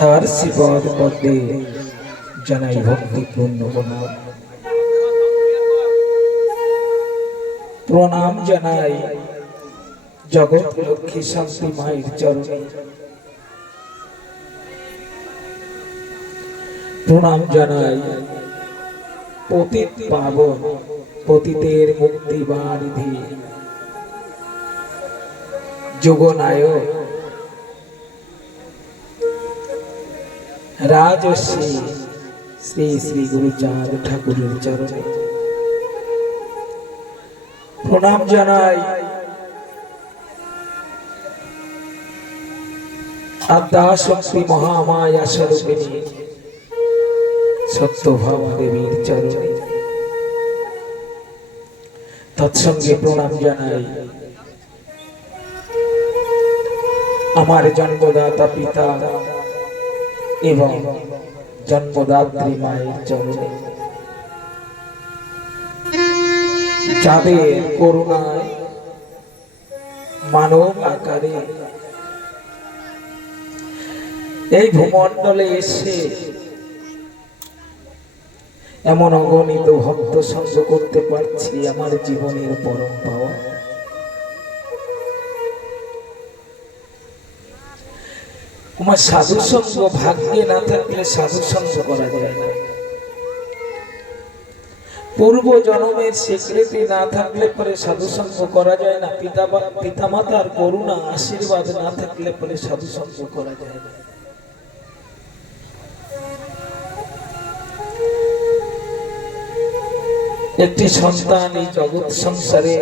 তার শিবদ পদে জানাই ভক্তিপূর্ণ প্রণাম। প্রণাম জানাই জগৎ লক্ষ্মী শান্তি মায়ের চরণে। প্রণাম জানাই পতিত পাবন পতিতের মুক্তি বারিধি যোগনায়ক রাজশ্রী শ্রী শ্রী গুরুচাঁদ ঠাকুরের চরণে। প্রণাম জানাই আদ্যা শক্তি মহামায়া স্বরূপিণী সত্যভামা দেবীর চরণে। তৎসঙ্গে প্রণাম জানাই আমার জন্মদাতা পিতা এবং জন্মদাত্রী মায়ের চরণে, যাদের করুণায় মানব আকারে এই ভূমণ্ডলে এসে এমন অগণিত ভক্ত সঙ্গ করতে পারছি, আমার জীবনের পরম পাওয়া। তোমার সাধু সঙ্গ ভাগ্যে না থাকলে সাধু সঙ্গ করা যায় না। পূর্ব জন্মের স্বীকৃতি না থাকলে পরে সাধু সঙ্গ করা যায় না। পিতামাতার করুণা আশীর্বাদ না থাকলে পরে সাধু সঙ্গ করা যায় না। একটি সন্তান এই জগৎ সংসারে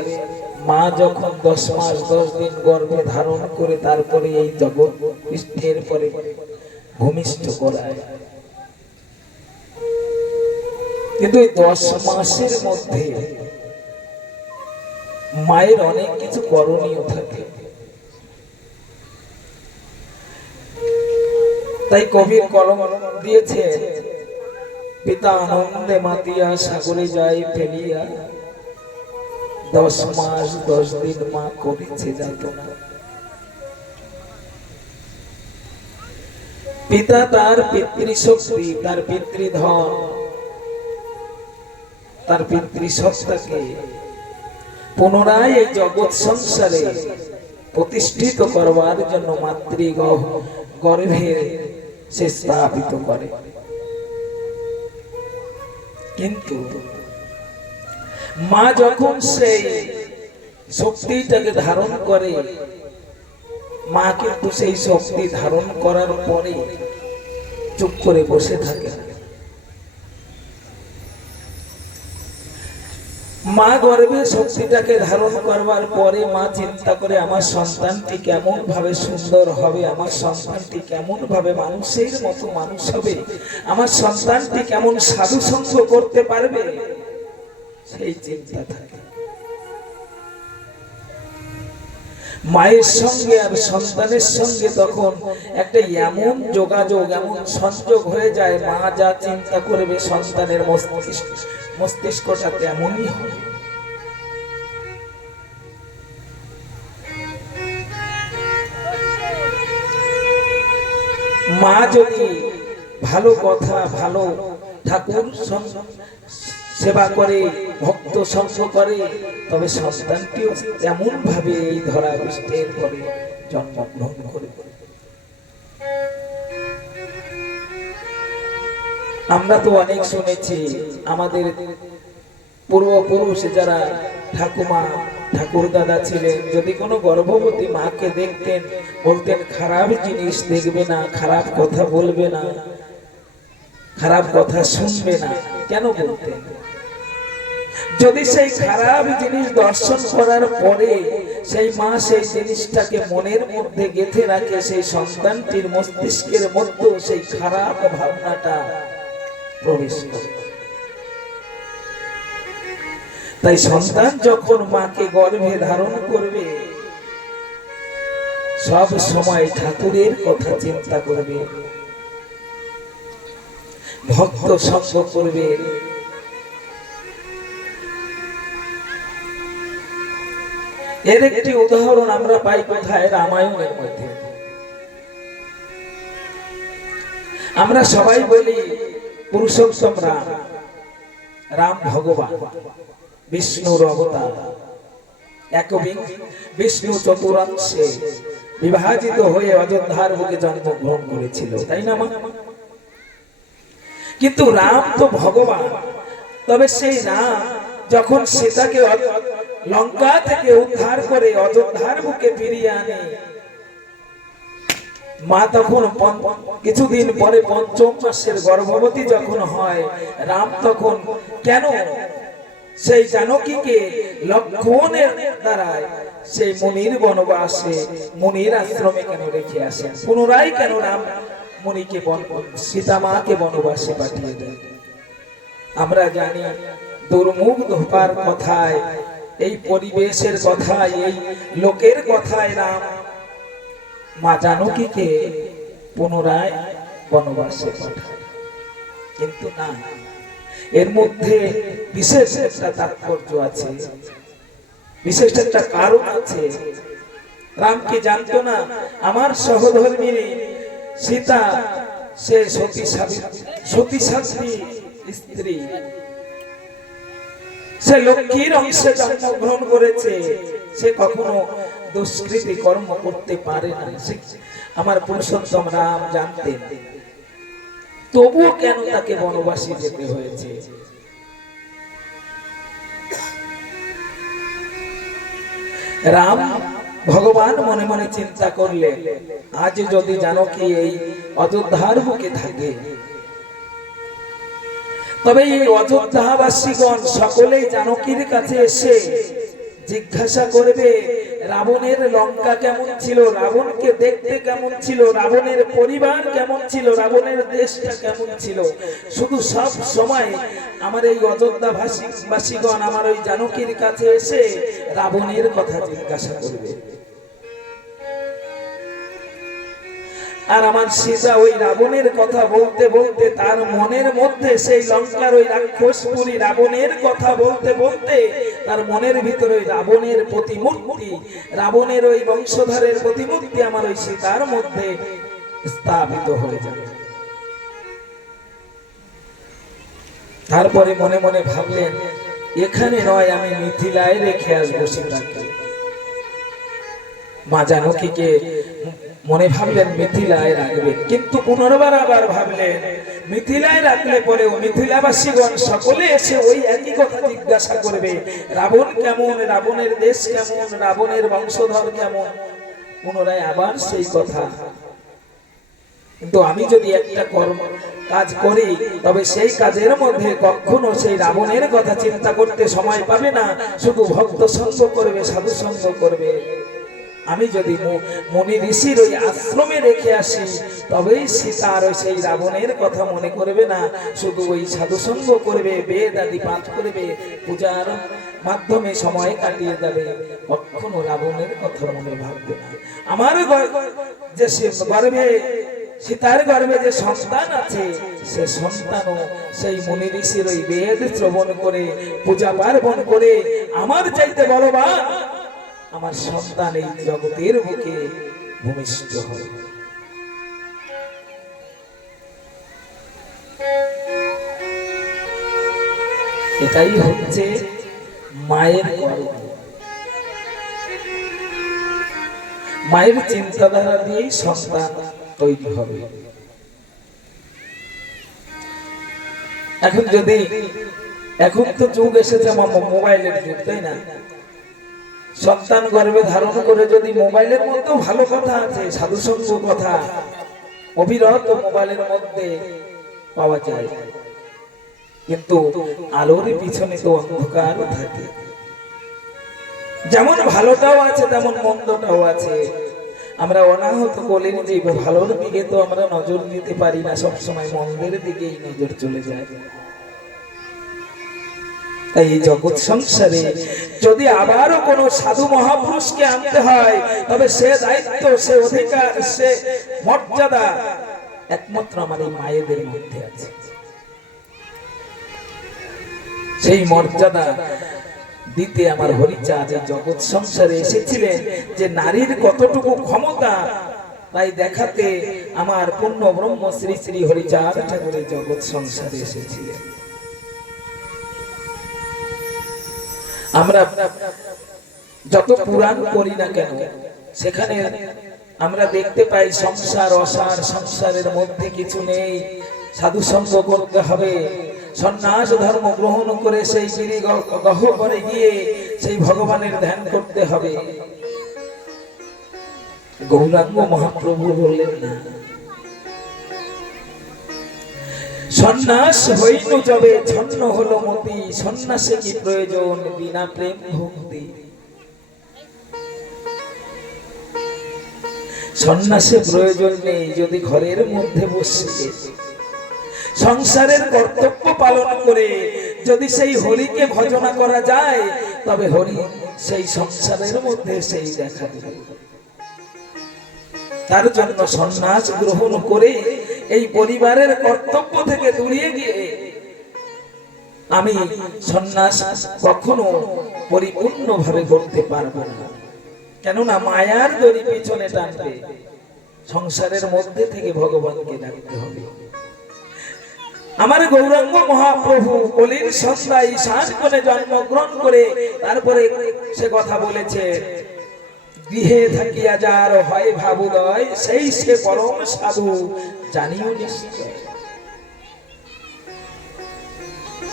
মা যখন 10 মাস 10 দিন গর্ভে ধারণ করে তারপরে এই জগৎ পৃষ্ঠের পরে ভূমিষ্ঠ করায়, কিন্তু এই 10 মাসের মধ্যে মায়ের অনেক কিছু করণীয় থাকে। তাই কবির কলম দিয়েছে, পিতা আনন্দে মাতিয়া সাগরে যায় ফেলিয়া, 10 মাস 10 দিন মা করেছে যাতনা। পিতা তার পিতৃশক্তি, তার পিতৃধন, তার পিতৃসত্তাকে পুনরায় এই জগৎ সংসারে প্রতিষ্ঠিত করবার জন্য মাতৃগর্ভে সে স্থাপিত করে। কিন্তু মা যখন সেই শক্তিটাকে ধারণ করে, মা কিন্তু সেই শক্তি ধারণ করার পরে চুপ করে বসে থাকে। মা গর্ভে শক্তিটাকে ধারণ করবার পরে মা চিন্তা করে, আমার সন্তানটি কেমন ভাবে সুন্দর হবে, আমার সন্তানটি কেমন ভাবে মানুষের মতো মানুষ হবে, আমার সন্তানটি কেমন সাধু সঙ্গ করতে পারবে, সেই চিন্তা থাকে। মায়ের সঙ্গে আর সন্তানের সঙ্গে তখন একটা এমন যোগাযোগ, এমন সংযোগ হয়ে যায়, মা যা চিন্তা করবে সন্তানের মস্তিষ্কটা তেমনই হবে। মা যদি ভালো কথা, ভালো ঠাকুর সেবা করে, ভক্ত সঙ্গ করে, তবে সন্তানটিও তেমন ভাবে এই ধরা পৃষ্ঠের পরে জন্মগ্রহণ করে। আমরা তো অনেক শুনেছি, আমাদের পূর্বপুরুষ যারা ঠাকুমা ঠাকুর দাদা ছিলেন, যদি কোনো গর্ভবতী মাকে দেখতেন বলতেন, খারাপ জিনিস দেখবে না, খারাপ কথা বলবে না, খারাপ কথা শুনবে না। কেন বলতেন? যদি সেই খারাপ জিনিস দর্শন করার পরে সেই মা সেই জিনিসটাকে মনের মধ্যে গেঁথে রাখে, সেই সন্তানটির মস্তিষ্কের মধ্যে সেই খারাপ ভাবনাটা প্রবেশ করে। তাই সন্তান যখন মাকে গর্ভে ধারণ করবে, সব সময় ঠাকুরের কথা চিন্তা করবে, ভক্ত সঙ্গ করবে। এর একটি উদাহরণ আমরা পাই কোথায়? রামায়ণের মধ্যে। আমরা সবাই বলি পুরুষোত্তম রাম, রাম ভগবান, বিষ্ণুর অবতার, বিষ্ণু চতুরাংশে বিভাজিত হয়ে অযোধ্যার বুকে জন্মগ্রহণ করেছিল, তাই না মা? কিন্তু রাম তো ভগবান। তবে সেই রাম যখন সীতাকে লঙ্কা থেকে উদ্ধার করে অযোধ্যার বুকে ফিরিয়ে আনে, মা তখন কিছুদিন পরে পঞ্চম মাসের গর্ভবতী যখন হয়, রাম তখন কেন সেই জানকীকে লক্ষণের দ্বারায় সেই মুনির বনবাসে, মুনির আশ্রমে কেন রেখে আসেন? পুনরায় কেন রাম মুনিকে সীতা মাকে বনবাসে পাঠিয়ে দেন? আমরা জানি দুর্মুখ ধোপার কথায়, এই পরিবেশের কথায়, এই লোকের কথায় রাম মা জানকীকে পুনরায় বনবাসে পাঠায়। কিন্তু না, এর মধ্যে বিশেষ একটা তাৎপর্য আছে, বিশেষ একটা কারণ আছে। রাম কি জানতো না আমার সহধর্মিনী সীতা সে সতী সাধ্বী স্ত্রী, সে লক্ষ্মীর অংশে জন্মগ্রহণ করেছে, সে কখনো দুষ্কৃতি কর্ম করতে পারে না। আমার পুরুষোত্তম রাম জানতেন, তবুও কেন তাকে বনবাসী যেতে হয়েছে? রাম ভগবান মনে মনে চিন্তা করলেন, আজ যদি জানকী এই অযোধ্যার বুকে থাকে, তবে এই অযোধ্যাবাসীগণ সকলেই জানকীর কাছে এসে জিজ্ঞাসা করবে রাবণের লঙ্কা কেমন ছিল, রাবণকে দেখতে কেমন ছিল, রাবণের পরিবার কেমন ছিল, রাবণের দেশটা কেমন ছিল। শুধু সব সময় আমার এই অযোধ্যাবাসীগণ আমার ওই জানকীর কাছে এসে রাবণের কথা জিজ্ঞাসা করবে। আর আমার সীতা ওই রাবণের কথা বলতে বলতে তার মনের মধ্যে সেই লঙ্কার ওই রাক্ষসপুরী রাবণের কথা বলতে বলতে তার মনের ভিতরে ওই রাবণের প্রতিমূর্তি, রাবণের ওই বংশধরের প্রতিমূর্তি আমার ওই সীতার মধ্যে স্থাপিত হয়ে যাবে। তারপরে মনে মনে ভাবলেন, এখানে নয়, আমি মিথিলায় রেখে আসবো সীতাকে। মা জানকীকে মনে ভাবলেন মিথিলায় রাখবেন, কিন্তু পুনর্বার আবার ভাবলেন মিথিলায় রাখলে পরেও মিথিলাবাসীগণ সকলে এসে ওই একই কথা জিজ্ঞাসা করবে, রাবণ কেমন, রাবণের দেশ কেমন, রাবণের বংশধর কেমন। পুনরায় আবার সেই কথা। কিন্তু আমি যদি একটা কাজ করি, তবে সেই কাজের মধ্যে কখনো সেই রাবণের কথা চিন্তা করতে সময় পাবে না, শুধু ভক্ত সঙ্গ করবে, সাধু সঙ্গ করবে। আমি যদি মুনি ঋষির ওই আশ্রমে রেখে আসি, তবেই সীতার ওই সেই রাবণের কথা মনে করবে না, শুধু ওই সাধুসঙ্গ করবে, বেদ আদি পাঠ করবে, পূজার মাধ্যমে সময় কাটিয়ে যাবে, কখনো রাবণের কথা মনে ভাববে না। আমার যে গর্ভে, সীতার গর্ভে যে সন্তান আছে, সে সন্তানও সেই মুনি ঋষির ওই বেদ শ্রবণ করে, পূজা পার্বণ করে আমার চাইতে বলবান আমার সন্তান এই জগতের বুকে ভূমিষ্ঠ হবে। এটাই হচ্ছে মায়ের কর্ম। মায়ের চিন্তাধারা দিয়েই সন্তান তৈরি হবে। এখন তো যুগ এসেছে মোবাইলের যুগ, তাই না? সন্তান গর্ভে ধারণ করে যদি মোবাইলের মধ্যেও ভালো কথা আছে, সাধুসঙ্গ কথা অবিরত মোবাইলের মধ্যে পাওয়া যায়, কিন্তু আলোর পিছনে তো অন্ধকার থাকে। যেমন ভালোটাও আছে তেমন মন্দটাও আছে। আমরা অনাহত বলেন যে ভালোর দিকে তো আমরা নজর দিতে পারি না, সবসময় মন্দের দিকেই নজর চলে যায়। তাই এই জগৎ সংসারে যদি আবারও কোনো সাধু মহাপুরুষকে আনতে হয়, তবে সে দায়িত্ব, সে অধিকার, সে মর্যাদা একমাত্র আমার এই মায়েদের মধ্যে আছে। সেই মর্যাদা দিতে আমার হরিচাঁদ এই জগৎ সংসারে এসেছিলেন, যে নারীর কতটুকু ক্ষমতা তাই দেখাতে আমার পূর্ণ ব্রহ্ম শ্রী শ্রী হরিচাঁদ ঠাকুরের জগৎ সংসারে এসেছিলেন। আমরা যত পুরাণ পড়ি না কেন সেখানে আমরা দেখতে পাই সংসার অসার, সংসারের মধ্যে কিছু নেই, সাধু সঙ্গ করতে হবে, সন্ন্যাস ধর্ম গ্রহণ করে সেই গিরি গহ্বরে গিয়ে সেই ভগবানের ধ্যান করতে হবে। গৌরাঙ্গ মহাপ্রভু বললেন না, সন্ন্যাস হইল যবে ছন্ন হলো মতি, সন্ন্যাসে কি প্রয়োজন বিনা প্রেম ভক্তি। সন্ন্যাসে প্রয়োজন নেই যদি ঘরের মধ্যে বসে সংসারের কর্তব্য পালন করে যদি সেই হরিকে ভজনা করা যায়, তবে হরি সেই সংসারের মধ্যে সেই দেখা দেবে। তার জন্য সন্ন্যাস গ্রহণ করে এই পরিবারের কর্তব্য থেকে দূরে গিয়ে আমি সন্ন্যাস কখনো পরিপূর্ণভাবে করতে পারবো না, কেননা মায়ার দড়ি পিছনে টানবে। সংসারের মধ্যে থেকে ভগবানকে ডাকতে হবে। আমার গৌরাঙ্গ মহাপ্রভু কলির সন্ধ্যায় ঈশান কোণে জন্মগ্রহণ করে তারপরে সে কথা বলেছে, গৃহে থাকিয়া যার হয় ভাবুদয়, সেই সে পরম সাধু জানিও নিশ্চয়।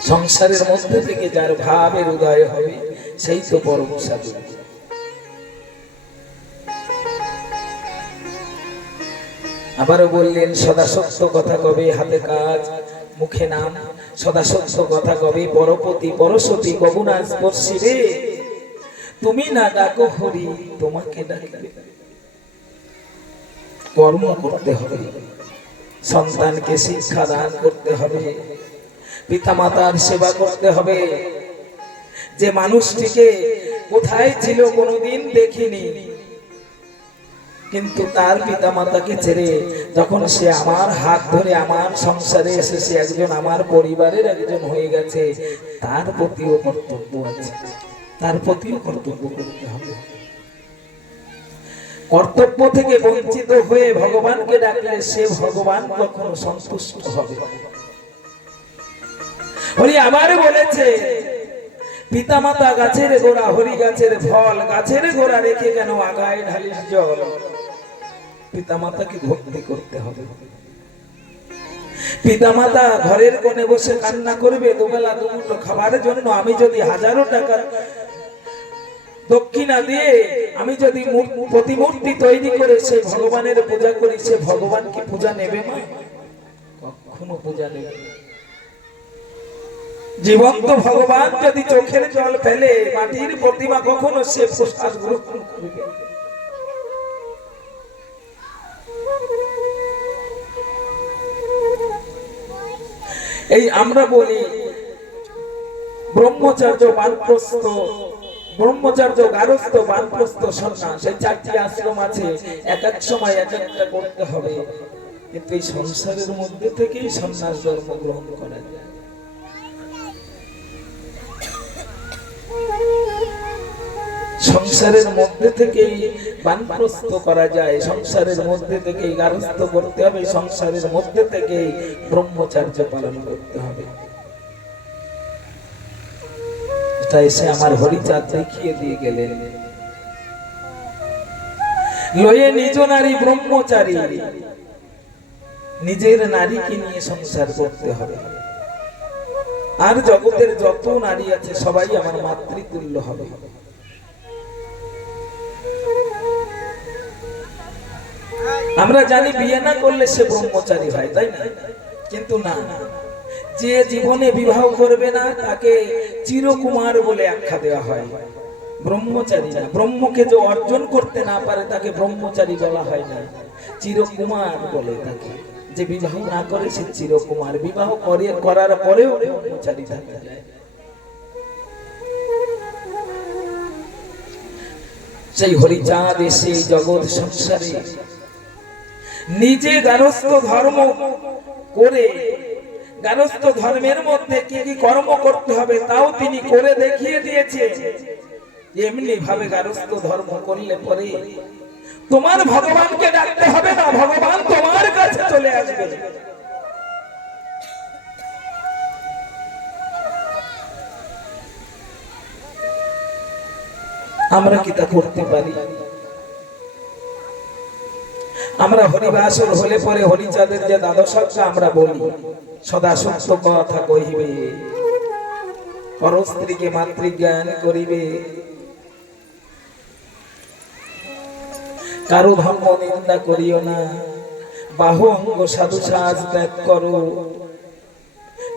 সংসারের মধ্যে থেকে যার ভাবের উদয় হবে সেই তো পরম সাধু। আবারও বললেন, সদা সত্য কথা কবে হাতে কাজ মুখে নাম, সদা সত্য কথা কবে পরপতি পরশতী কবুনা স্পর্শী রে, তুমি না ডাকো হরি তোমাকে ডাকবে। কর্ম করতে হবে, সন্তানকে শিক্ষা দান করতে হবে, পিতামাতার সেবা করতে হবে। যে মানুষটিকে কোথায় ছিল কোনোদিন দেখিনি, কিন্তু তার পিতামাতাকে ছেড়ে যখন সে আমার হাত ধরে আমার সংসারে এসেছে, একজন আমার পরিবারের একজন হয়ে গেছে, তার প্রতিও কর্তব্য আছে, তার প্রতিও কর্তব্য করতে হবে। কর্তব্য থেকে বঞ্চিত হয়ে ভগবানকে ডাকলে সে ভগবান কখনো সন্তুষ্ট হবে। হরি আবার বলেছে, পিতামাতা গাছের গোড়া, হরি গাছের ফল, গাছের গোড়া রেখে কেন আগায় ঢালিস জল। পিতামাতাকে ভক্তি করতে হবে। পিতামাতা ঘরের কোণে বসে কান্না করবে দুবেলা দুমুঠো খাবারের জন্য, আমি যদি হাজারো টাকা দক্ষিণা দিয়ে আমি যদি প্রতিমূর্তি তৈরি করে সেই ভগবানের পূজা করি, সে ভগবান কি পূজা নেবে মা? কখনো পূজা নেবে। জীবন্ত ভগবান যদি চোখের জল ফেলে মাটির প্রতিমা, কখনো সে প্রসাদ গ্রহণ করবে। এই আমরা বলি ব্রহ্মচর্য, বানপ্রস্থ, ব্রহ্মচর্য, গারস্থ, বানপ্রস্থ, সন্ন্যাস, এই চারটি আশ্রম আছে। এক এক সময় এক একটা করতে হবে, কিন্তু এই সংসারের মধ্যে থেকেই সন্ন্যাস ধর্ম গ্রহণ করা যায়। সংসারের মধ্যে থেকেই বানপ্রস্থ করা যায়, সংসারের মধ্যে থেকেই গারস্থ করতে হবে, সংসারের মধ্যে থেকেই ব্রহ্মচর্য পালন করতে হবে। এটা এসে আমার হরিচাঁদ দেখিয়ে দিয়ে গেলেন। লয়ে নিজ নারী ব্রহ্মচারী, নিজের নারীকে নিয়ে সংসার করতে হবে। আর জগতের যত নারী আছে সবাই আমার মাতৃতুল্য হবে। আমরা জানি বিয়ে না করলে সে ব্রহ্মচারী হয়, তাই না? কিন্তু না, যে জীবনে বিবাহ করবে না তাকে চিরকুমার বলে আখ্যা দেওয়া হয়, ব্রহ্মচারী না। ব্রহ্মকে যে অর্জন করতে না পারে তাকে ব্রহ্মচারী বলা হয় না, চিরকুমার বলে তাকে। যে বিবাহ না করে সে চিরকুমার, বিবাহ করার পরেও ব্রহ্মচারী থাকে। সেই হরিচাঁদ এসে জগৎ সংসারে নিজে গারস্থ ধর্ম করে, গারস্থ ধর্মের মধ্যে কি কি কর্ম করতে হবে তাও তিনি করে দেখিয়ে দিয়েছে। এমনি ভাবে গারস্থ ধর্ম করলে পরে তোমার ভগবানকে ডাকতে হবে না, ভগবান তোমার কাছে চলে আসবে। আমরা কি তা করতে পারি? আমরা হরিবাসর হলে পরে হরিচাঁদের যে দ্বাদশাক্ষা আমরা বলি, সদা সত্য কথা কহিবে, পরস্ত্রীকে মাতৃজ্ঞান করিবে, কারো ধর্ম নিন্দা করিও না, বাহু অঙ্গ সাধু সাজ ত্যাগ করো,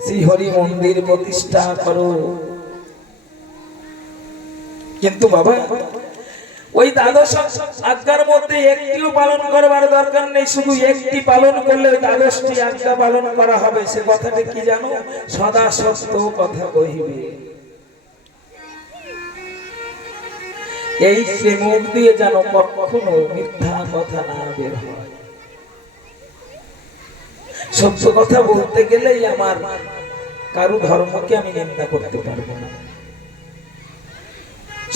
শ্রী হরি মন্দির প্রতিষ্ঠা করো। কিন্তু বাবা, ওই দ্বাদশ আজ্ঞার মধ্যে একটিও পালন করবার দরকার নেই, শুধু একটি পালন করলে দ্বাদশটি আজ্ঞা পালন করা হবে। সে কথাটা কি জানো? সদা সত্য কথা কহিবে। এই সে মুখ দিয়ে যেন কখনো মিথ্যা কথা না বের হয়। সত্য কথা বলতে গেলেই আমার কারো ধর্মকে আমি নিন্দা করতে পারবো না।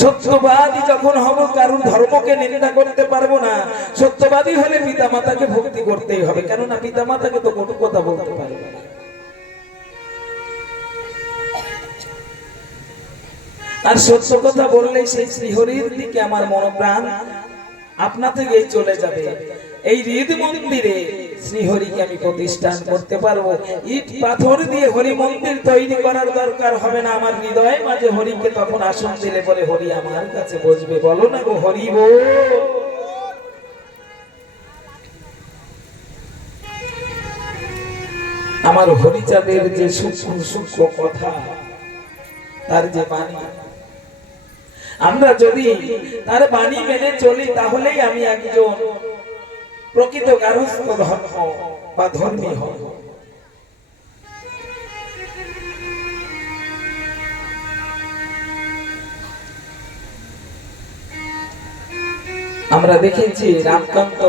সত্যবাদী যখন হব, কারুর ধর্মকে নিন্দা করতে পারবো না। সত্যবাদী হলে পিতা মাতাকে ভক্তি করতেই হবে, কেননা পিতা মাতাকে তো কোনো কথা বলতে পারবে না। আর সত্য কথা বললেই সেই শ্রীহরির দিকে আমার মনোপ্রাণ আপনা থেকেই চলে যাবে। এই হৃদ মন্দিরে শ্রীহরিকে আমি প্রতিষ্ঠান করতে পারবো। ইট পাথর দিয়ে হরি মন্দির তৈরি করার দরকার হবে না। আমার হৃদয় মাঝে হরিকে তখন আসন দিলে পরে হরি আমার কাছে বসবে। বলো না গো হরি বল। আমার হরিচাঁদের যে সূক্ষ্ম সূক্ষ্ম কথা, তার যে বাণী, আমরা যদি তার বাণী মেনে চলি, তাহলেই আমি একজন প্রকৃত গার্হস্থ্য ধর্ম বা ধর্মী হব। আমরা দেখেছি রামকান্ত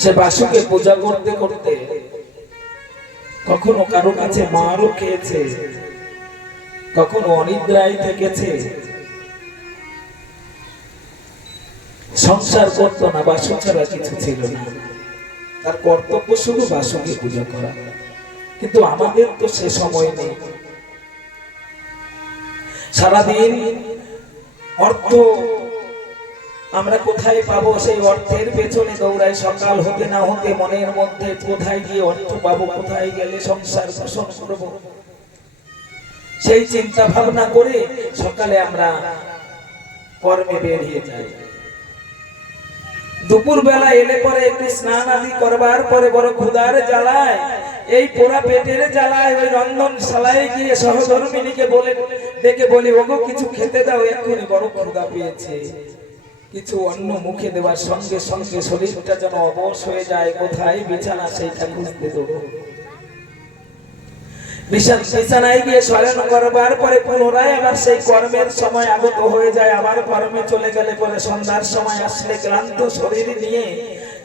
সে বাসুকে পূজা করতে করতে কখনো কারো কাছে মারও খেয়েছে, কখনো অনিদ্রায় থেকেছে, সংসার করতো না, বাসু ছাড়া কিছু ছিল না। তার কর্তব্য শুধু বাসুকে পূজা করা। কিন্তু আমাদের তো সে সময় নেই। সারাদিন অর্থ আমরা কোথায় পাবো, সেই অর্থের পেছনে দৌড়াই। সকাল হতে না হতে মনের মধ্যে কোথায় গিয়ে অর্থ পাবো, কোথায় গেলে সংসার পোষণ করবো, সেই চিন্তা ভাবনা করে সকালে আমরা কর্মে বেরিয়ে যাই। দুপুর বেলা এলে পরে একটু স্নান আদি করবার পরে বড় ক্ষুধার জ্বালায়, এই পোড়া পেটের জ্বালায় ওই রন্ধনশালায় গিয়ে সহধর্মিনীকে বলে ডেকে বলি, ওগো কিছু খেতে দাও, এক্ষুনি বড় ক্ষুধা পেয়েছে। কিছু অন্ন মুখে দেওয়ার সঙ্গে সঙ্গে শরীরটা যেন অবশ হয়ে যায়। কোথায় বিছানা, সেইটা খুঁজতে দেবো। বিছানায় গিয়ে শয়ন করবার পরে পুনরায় আবার সেই কর্মের সময় আগত হয়ে যায়। আবার কর্মে চলে গেলে পরে সন্ধ্যার সময় আসলে ক্লান্ত শরীর নিয়ে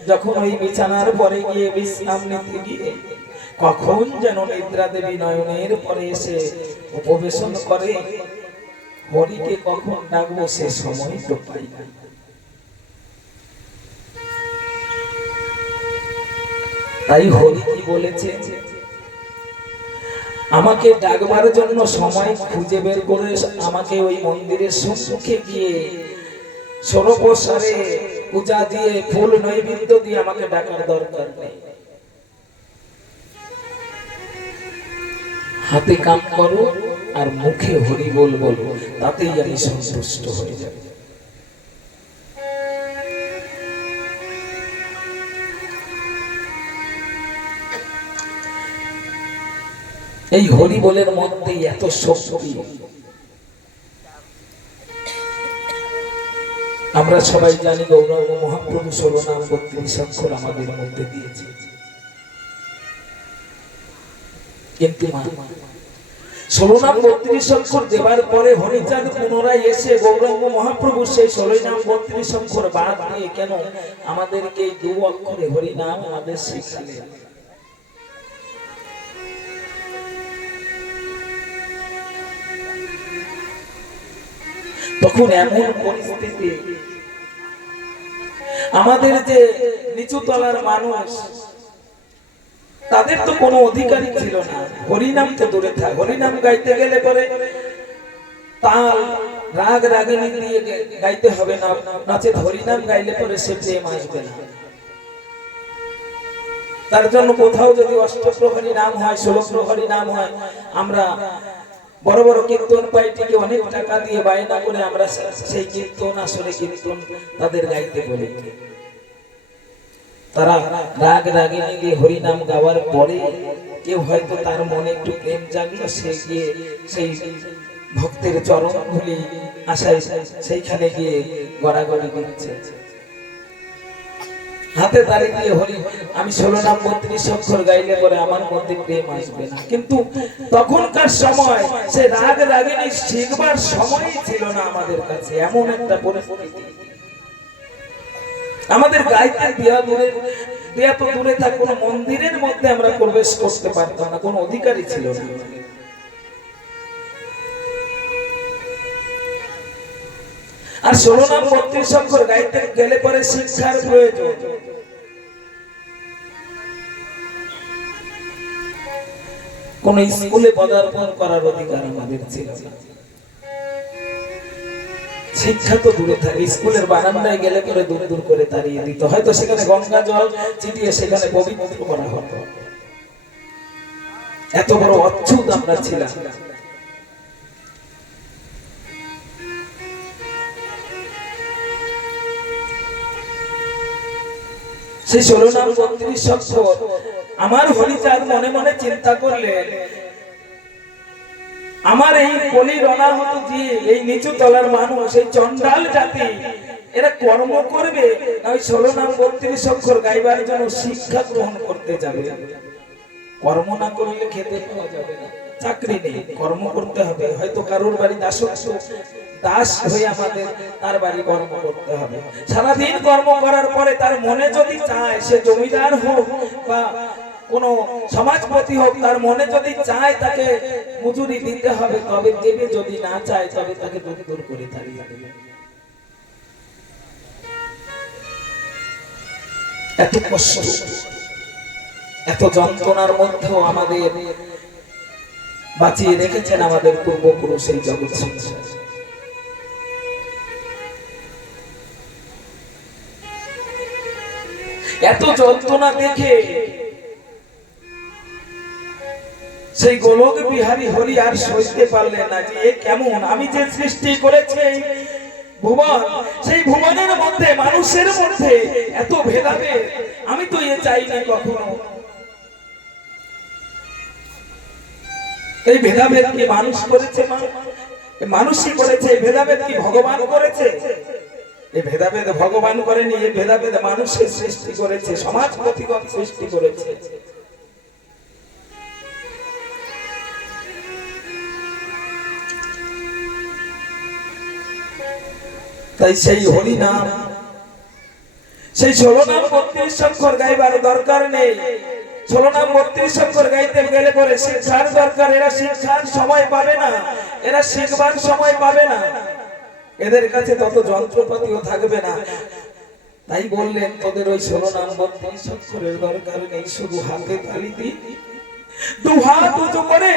যখন ওই বিছানার পরে গিয়ে বিশ্রাম নিতে গিয়ে কখন যেন নিদ্রা দেবী নয়নের পরে এসে উপবেশন করে। হরিকে কখন ডাকবো সে সময় তো পাই না। তাই হরি কি বলেছে, আমাকে ডাকবার জন্য সময় খুঁজে বের করে আমাকে ওই মন্দিরের সম্মুখে গিয়ে সর্বসারে পূজা দিয়ে ফুল নৈবেদ্য দিয়ে আমাকে ডাকার দরকার নেই। হাতে কাম করো আর মুখে হরি বল বলো, তাতেই আমি সন্তুষ্ট হয়ে যাব। এই হরি বলের মধ্যে এত শক্তি। আমরা সবাই জানি গৌরাঙ্গ মহাপ্রভু 16 নাম 32 অক্ষর আমাদের মধ্যে দিয়েছে। কিন্তু 16 নাম 32 অক্ষর দেবার পরে হরিচাঁদ পুনরায় এসে গৌরাঙ্গ মহাপ্রভু সেই 16 নাম 32 অক্ষর বাদ দিয়ে কেন আমাদেরকে এই 2 অক্ষরে হরি নাম আমাদের শিখালেন। তখন এমন পরিস্থিতি, আমাদের যে নিচু তলার মানুষ, তাদের তো কোনো অধিকারই ছিল না। হরিনাম তো দূরে থাক, হরিনাম গাইতে গেলে পরে তাল রাগ রাগিনী দিয়ে গাইতে হবে না, নাচে হরিনাম গাইলে পরে সে প্রেম আসবে না। তার জন্য কোথাও যদি অষ্টপ্রহরী নাম হয়, 16 প্রহরী নাম হয়, আমরা বড় বড় কীর্তন পার্টিকে অনেক টাকা দিয়ে বায়না করে আমরা সেই কীর্তন আসলে কীর্তন তাদের গাইতে বলি। তারা রাগ রাগিনী দিয়ে হরিনাম গাওয়ার পরে কেউ হয়তো তার মনে একটু প্রেম জাগলো, সে গিয়ে সেই ভক্তের চরণ ধুলি আশায় সেইখানে গিয়ে গড়াগড়ি দিচ্ছে, হাতে তালি দিয়ে হরি আমি 16 নাম 32 অক্ষর গাইলে পরে আমার মধ্যে প্রেম আসবে না। কিন্তু তখনকার সময় সে রাগ রাগিনী শিখবার সময়ই ছিল না আমাদের কাছে, এমন একটা পরিস্থিতি। আমাদের গাইতে দেয়া তো দূরে থাক, কোনো মন্দিরের মধ্যে আমরা প্রবেশ করতে পারতাম না, কোনো অধিকারই ছিল না। আর 16 নাম 32 অক্ষর গাইতে গেলে পরে শিক্ষার প্রয়োজন। কোন স্কুলে পদার্পণ করার অধিকার আমাদের ছিল না। শিক্ষা তো দূরে থাকে, স্কুলের বারান্দায় গেলে পরে দূর দূর করে তাড়িয়ে দিত, হয়তো সেখানে গঙ্গা জল ছিটিয়ে সেখানে পবিত্র করা হতো। এত বড় অচ্ছুত আমরা ছিলাম। সেই 16 নাম 32 অক্ষর আমার হরিচাঁদ মনে মনে চিন্তা করলেন, আমার এই কলির অনাহত জীব, এই নিচু তলার মানুষ, এই চন্ডাল জাতি, এরা কর্ম করবে না ওই 16 নাম 32 অক্ষর গাইবার জন্য শিক্ষা গ্রহণ করতে যাবে? কর্ম না করলে খেতে পাওয়া যাবে না, চাকরি নেই, কর্ম করতে হবে। হয়তো কারোর বাড়ি দাস হয়ে আমাদের তার বাড়ি কর্ম করতে হবে। সারাদিন কর্ম করার পরে তার মনে যদি চায় সে জমিদার হোক বা কোন সমাজপতি হোক, তার মনে যদি চায় তাকে মজুরি দিতে হবে, তবে দেবে, যদি না চায় তবে তাকে দূর দূর করে তাড়িয়ে দেবে। এত কষ্ট, এত যন্ত্রণার মধ্যেও আমাদের বাঁচিয়ে রেখেছেন আমাদের পূর্বপুরুষ এই জগৎ সংসার। এত যন্ত্রণা দেখে সেই গোলক বিহারী হরি আর সইতে পারলেন না যে এ কেমন, আমি যে সৃষ্টি করেছি ভুবন, সেই ভুবনের মধ্যে মানুষের মধ্যে এত ভেদাভেদ, আমি তো এ চাই না কখনো। এই ভেদাভেদ কি মানুষ করেছে? মানুষই করেছে। এই ভেদাভেদ কি ভগবান করেছে? এই ভেদাভেদ ভগবান করেনি, এই ভেদাভেদ মানুষের সৃষ্টি করেছে, সমাজপতিগণ সৃষ্টি করেছে। তাই সেই হরি নাম, সেই 16 নাম 32 অক্ষর গাইবার দরকার নেই। 16 নাম 32 অক্ষর গাইতে গেলে পরে শিক্ষার দরকার। এরা শিক্ষার সময় পাবে না, এরা শিখবার সময় পাবে না, এদের কাছে তত যন্ত্রপাতিও থাকবে না। তাই বললেন তোদের ওই 16 নাম 32 অক্ষরের দরকার নেই, শুধু হাতে তালি দি, দু হাত উঁচু করে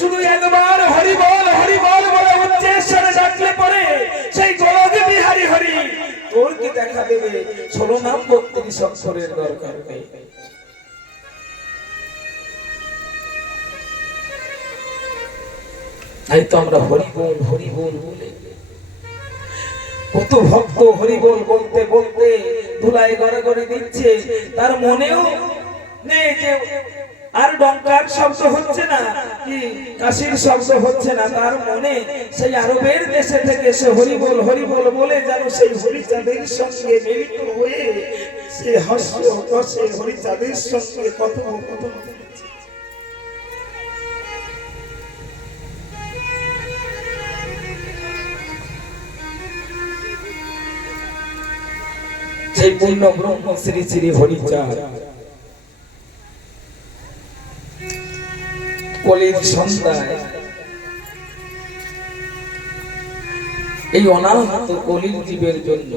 শুধু একবার হরি বল বলে উচ্চেশ্বরে ডাকলে পরে সেই গোলক বিহারী হরি তোর কি দেখা দেবে। 16 নাম 32 অক্ষরের দরকার নেই। তাই তো আমরা হরি বল বলে কত ভক্ত হরি বল বলতে বলতে ধুলায় গড়াগড়ি দিচ্ছে, তার মনেও নেই যে আর ডঙ্কার শব্দ হচ্ছে না, কি কাশির শব্দ হচ্ছে না, তার মনে সেই আরবের দেশে থেকে সে হরি বল বলে যেন সেই হরিচাঁদের সঙ্গে মিলিত হয়ে সে হাস্য রসে হরিচাঁদের সঙ্গে কথোপকথন করছে। সেই পূর্ণ ব্রহ্ম শ্রী শ্রী হরিচাঁদ কলির সন্ধ্যায় এই অনাহত কলির জীবের জন্য,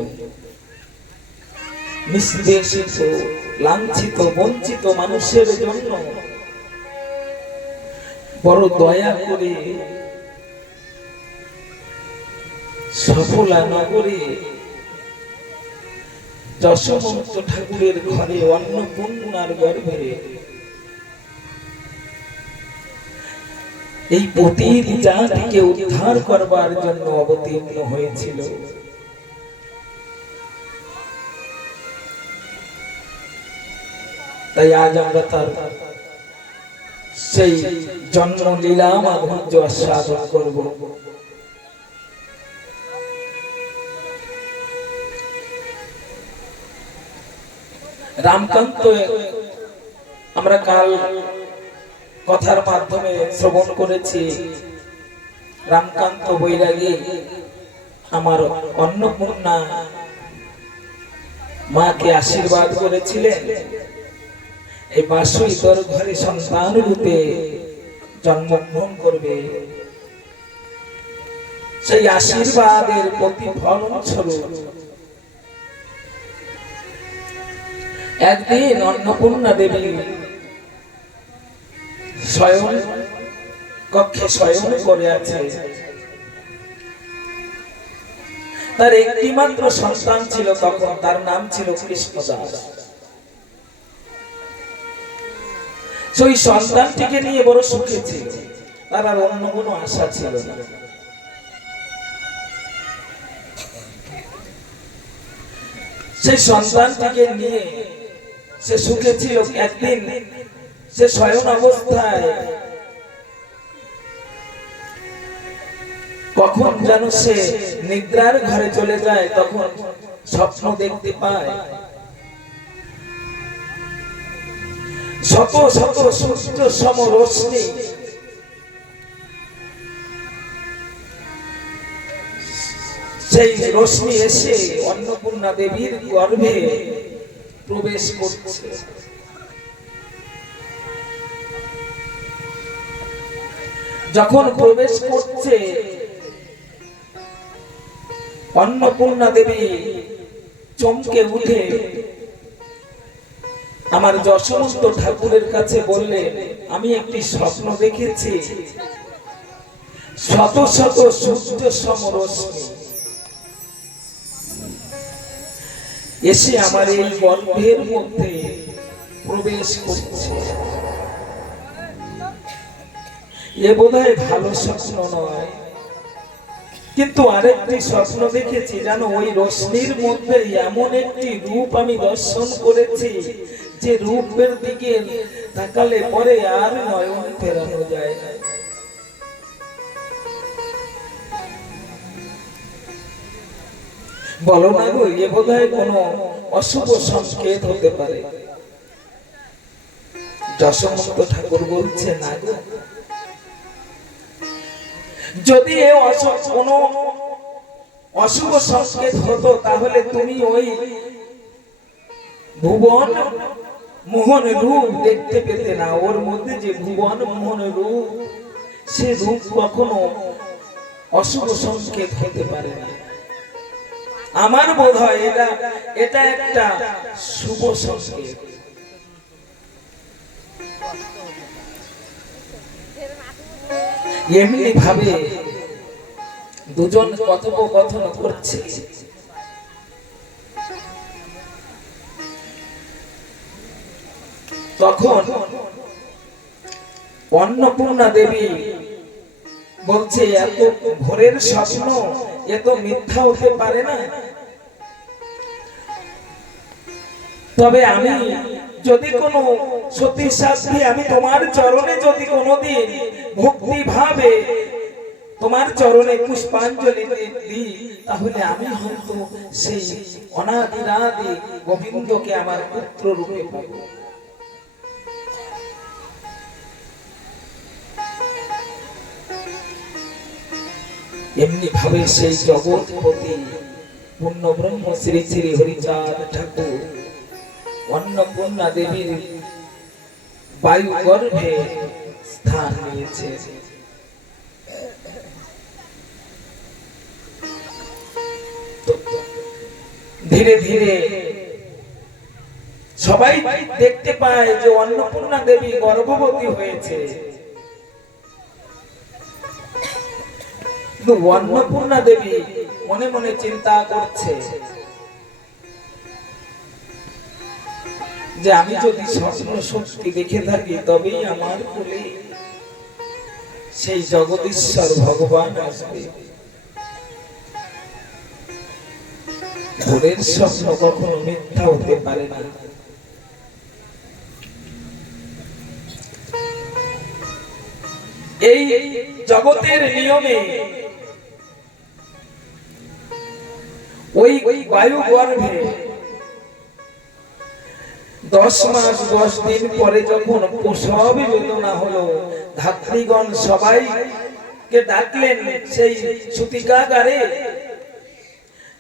নিষ্পেষিত লাঞ্ছিত বঞ্চিত মানুষের জন্য বড় দয়া করে সফলা নগরে যশোমন্ত ঠাকুরের ঘরে অন্নপূর্ণার গর্ভে এই পতিত জাতিকে উদ্ধার করবার জন্য অবতীর্ণ হয়েছিল। তাই আজ আমরা তার সেই জন্ম লীলা মাধুর্য আস্বাদন করব। রামকান্ত আমরা কাল কথার মাধ্যমে শ্রবণ করেছি, রামকান্ত বৈরাগী আমার অন্নপূর্ণা মাকে আশীর্বাদ করেছিলেন এই বাসুই তোর ঘরে সন্তান রূপে জন্মগ্রহণ করবে। সেই আশীর্বাদের প্রতিফলন স্বরূপ একদিন অন্নপূর্ণা দেবী শয়ন কক্ষে শয়ন করে আছে। তার একটি মাত্র সন্তান ছিল, তখন তার নাম ছিল কৃষ্ণদাস। সেই সন্তানটিকে নিয়ে বড় সুখে ছিল, তার আর অন্য কোনো আশা ছিল না। সেই সন্তানটিকে নিয়ে সে সুখে ছিল। একদিন সে শয়ন অবস্থায় কখন যেন সে নিদ্রার ঘরে চলে যায়, তখন স্বপ্ন দেখতে পায় শত শত সূর্য সম রশ্মি সেই রশ্মি এসে অন্নপূর্ণা দেবীর গর্ভে প্রবেশ করছে। যখন প্রবেশ করছে অন্নপূর্ণা দেবী চমকে উঠে আমার যশোমন্ত ঠাকুরের কাছে বললেন, আমি একটি স্বপ্ন দেখেছি, শত শত সূর্য সম রশ্মি এসে আমার এই গর্ভের মধ্যে প্রবেশ করছে। এ বোধহয় ভালো স্বপ্ন নয়, কিন্তু আরেকটি স্বপ্ন দেখেছি জানো, ওই রশ্মির মধ্যে এমন একটি রূপ আমি দর্শন করেছি যে রূপের দিকে তাকালে পরে আর নয়ন ফেরানো যায় না। বলো না গো, এ বোধহয় কোনো অশুভ সংকেত হতে পারে। যশোমন্ত ঠাকুর বলছে, না গো, যদি কোনো অশুভ সংকেত হতো তাহলে তুমি ওই ভুবন মোহন রূপ দেখতে পেতে না। ওর মধ্যে যে ভুবন মোহন রূপ, সে রূপ কখনো অশুভ সংকেত হতে পারে না। আমার বোধ হয় এটা একটা শুভ সংকেত। এমনি ভাবে দুজন কথোপকথন করছে, তখন অন্নপূর্ণা দেবী বলছে, এত ভোরের স্বপ্ন এত মিথ্যা হতে পারে না। তবে আমি যদি কোনো সতী সাধ্বী আমি তোমার চরণে যদি কোনোদিন ভক্তি ভাবে তোমার চরণে পুষ্পাঞ্জলি দিই, তাহলে আমি হয়তো সেই অনাদিরাদি গোবিন্দকে আমার পুত্র রূপে পাব। এমনি ভাবে সেই জগৎপতি পূর্ণ ব্রহ্ম শ্রী শ্রী হরিচাঁদ ঠাকুর অন্নপূর্ণা দেবীর বায়ু গর্ভে স্থান নিয়েছে। ধীরে ধীরে সবাই দেখতে পায় যে অন্নপূর্ণা দেবী গর্ভবতী হয়েছে। কিন্তু অন্নপূর্ণা দেবী মনে মনে চিন্তা করছে যে আমি যদি স্বপ্ন সত্যি দেখে থাকি তবেই আমার কোলে সেই জগদীশ্বর ভগবান আসবে। ভোরের স্বপ্ন কখনো মিথ্যা হতে পারে না। এই জগতের নিয়মে ওই বায়ু গর্ভে 10 মাস 10 দিন পরে যখন প্রসব বেদনা হলো, ধাত্রীগণ সবাইকে ডাকলেন সেই সূতিকাগারে।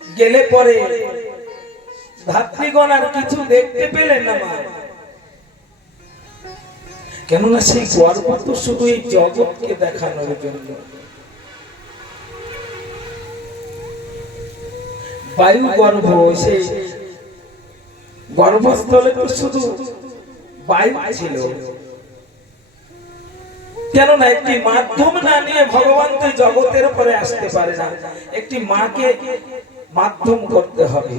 গেলে পরে ধাত্রীগণ আর কিছু দেখতে পেলেন না মা, কেননা সেই গর্ভ তো শুধু এই জগৎকে দেখানোর জন্য। বায়ু গর্ভ, সেই গর্ভস্থলে তো শুধু বায়ু ছিল, কেননা একটি মাধ্যম না নিয়ে ভগবান তো জগতের পরে আসতে পারে না। একটি মাকে মাধ্যম করতে হবে।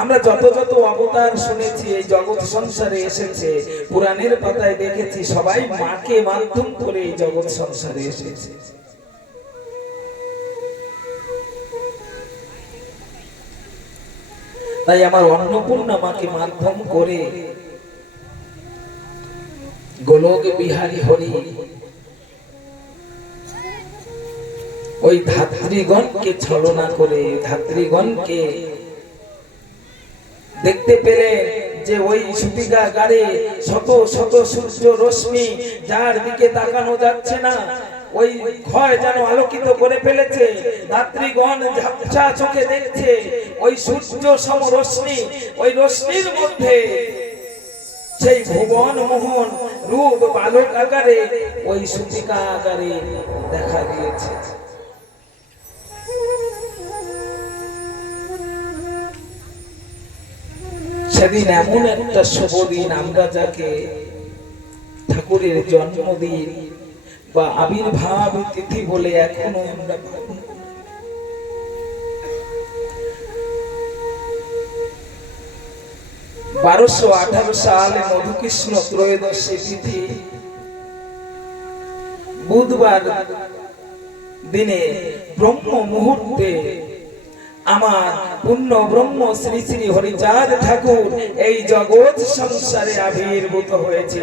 আমরা যত যত অবতার শুনেছি এই জগৎ সংসারে এসেছে, পুরাণের পাতায় দেখেছি সবাই মাকে মাধ্যম করে এই জগৎ সংসারে এসেছে। তাই আমার অন্নপূর্ণা মাকে মাধ্যম করে গোলক বিহারী হরি ওই ধাত্রীগণকে ছলনা করে, ধাত্রীগণকে দেখতে পেলে যে ওই সূতিকাগারে শত শত সূর্য রশ্মি, যার দিকে তাকানো যাচ্ছে না, ওই ঘর যেন আলোকিত করে ফেলেছে। ধাত্রীগণ ঝাপসা চোখে দেখছে ওই সূর্য সম রশ্মি, ওই রশ্মির মধ্যে সেই ভুবন মোহন রূপ বালক আকারে ওই সূতিকা আকারে দেখা দিয়েছে। সেদিন এমন একটা শুভ দিন, আমরা যাকে ঠাকুরের জন্মদিন বা আবির্ভাব তিথি বলে এখনো আমরা 1218 সালে মধুকৃষ্ণ ত্রয়োদশী তিথি বুধবার দিনে ব্রহ্ম মুহূর্তে আমার পূর্ণ ব্রহ্ম শ্রী শ্রী হরিচাঁদ ঠাকুর এই জগৎ সংসারে আবির্ভূত হয়েছে।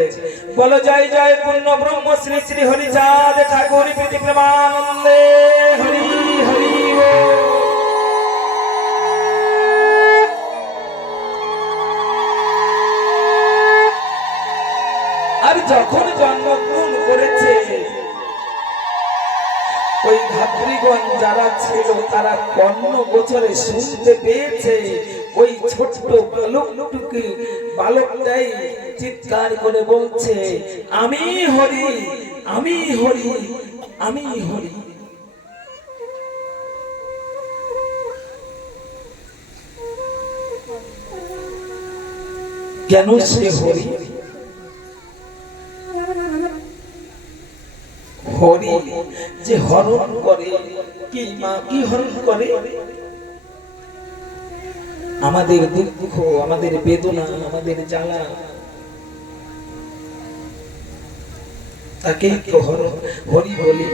বলো জয় জয় পূর্ণ ব্রহ্ম শ্রী শ্রী হরিচাঁদ ঠাকুর প্রীতি প্রেমানন্দে হরি হরি। আর যখন জন্মগ্রহণ করেছে ওই ধাত্রীগণ যারা ছিল তারা কর্ণ গোচরে শুনতে পেয়েছে ওই ছোট্ট বালকটাই চিৎকার করে বলছে, আমি হরি, আমি হরি, আমি হরি। কেন সে হরি? হরি যে হরণ করে, কি মা কি হরণ করে? আমাদের দুঃখ, আমাদের বেদনা, আমাদের জ্বালা, তাকেই তো হরি বলি।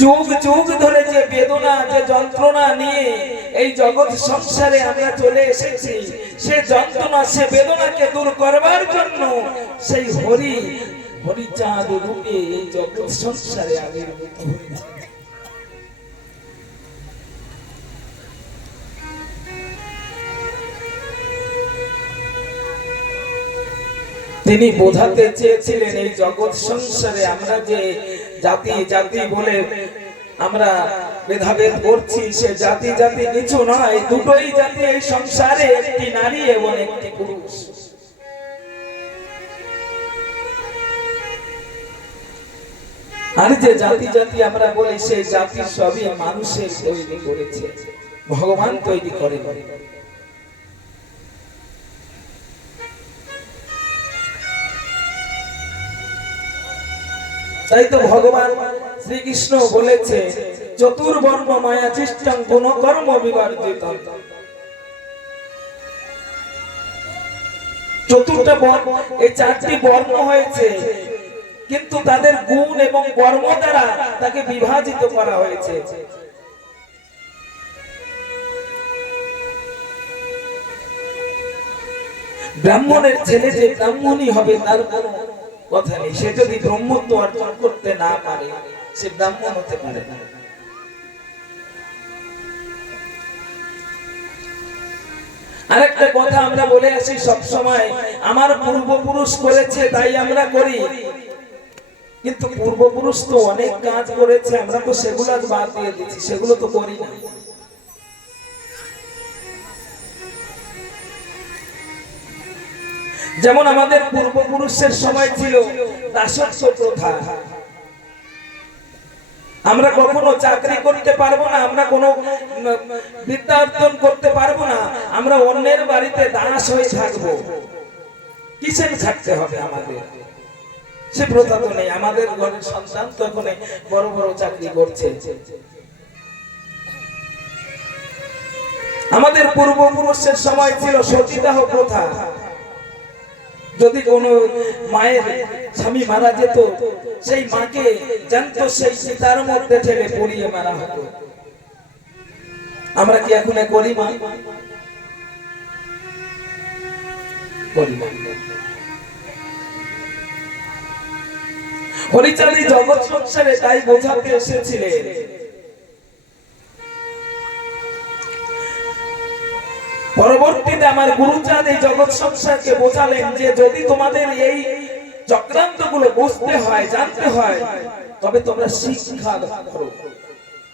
যুগ যুগ ধরে যে বেদনা, যে যন্ত্রণা নিয়ে এই জগৎ সংসারে আমরা চলে এসেছি, সে যন্ত্রণা, সে বেদনাকে দূর করবার জন্য সেই হরিচাঁদ রূপে এই জগৎ সংসারে আবির্ভূত হয়েছে। তিনি বোঝাতে চেয়েছিলেন এই জগৎ সংসারে আমরা যে জাতি জাতি বলে আমরা ভেদাভেদ করছি, সে জাতি জাতি কিছু নয়, দুটোই জাতি এই সংসারে, একটি নারী এবং একটি পুরুষ। আর যে জাতি জাতি আমরা বলি সেই জাতি সবই মানুষের তৈরি করেছে। ভগবান তৈরি করেন। তাই তো ভগবান শ্রীকৃষ্ণ বলেছে চতুর্বর্ণ মায়া চিষ্টং গুণ কর্ম বিবর্জিতং। চতুর্থ বর্ণ, এই চারটি বর্ণ হয়েছে কিন্তু তাদের গুণ এবং কর্ম দ্বারা তাকে বিভাজিত করা হয়েছে। ব্রাহ্মণের ছেলে যে ব্রাহ্মণই হবে তার কোনো কথা নেই, সে যদি ব্রহ্মত্ব অর্জন করতে না পারে সে ব্রাহ্মণ হতে পারে না। আরেকটা কথা আমরা বলে আসি সব সময়, আমার পূর্বপুরুষ করেছে তাই আমরা করি, কিন্তু পূর্বপুরুষ তো অনেক কাজ করেছে, আমরা তো সেগুলো বাদ দিয়ে দিচ্ছি, সেগুলো তো করি না। যেমন আমাদের পূর্বপুরুষের সময় ছিল দাসত্ব প্রথা, আমরা কখনো চাকরি করতে পারবো না, আমরা কোনো বিদ্যা অর্জন করতে পারবো না, আমরা অন্যের বাড়িতে দাস হয়ে থাকবো। কিসের থাকতে হবে আমাদের? সে প্রথা তো নেই। আমাদের ঘরের সন্তান তো এখন বড় বড় চাকরি করছে। আমাদের পূর্বপুরুষের সময় ছিল সতীদাহ প্রথা। যদি কোনো মায়ের স্বামী মারা যেত, সেই মাকে জানতো সেই সীতার মধ্যে ঠেলে পড়িয়ে মারা হতো। আমরা কি এখন করি মা? করি না। হরিচাঁদ এই জগৎ সংসারে তাই বোঝাতে এসেছিলেন, পরবর্তীতে আমার গুরুচাঁদ এই জগৎ সংসারকে বোঝালেন যে যদি তোমাদের এই চক্রান্ত গুলো বুঝতে হয়, জানতে হয়, তবে তোমরা শিক্ষা করো,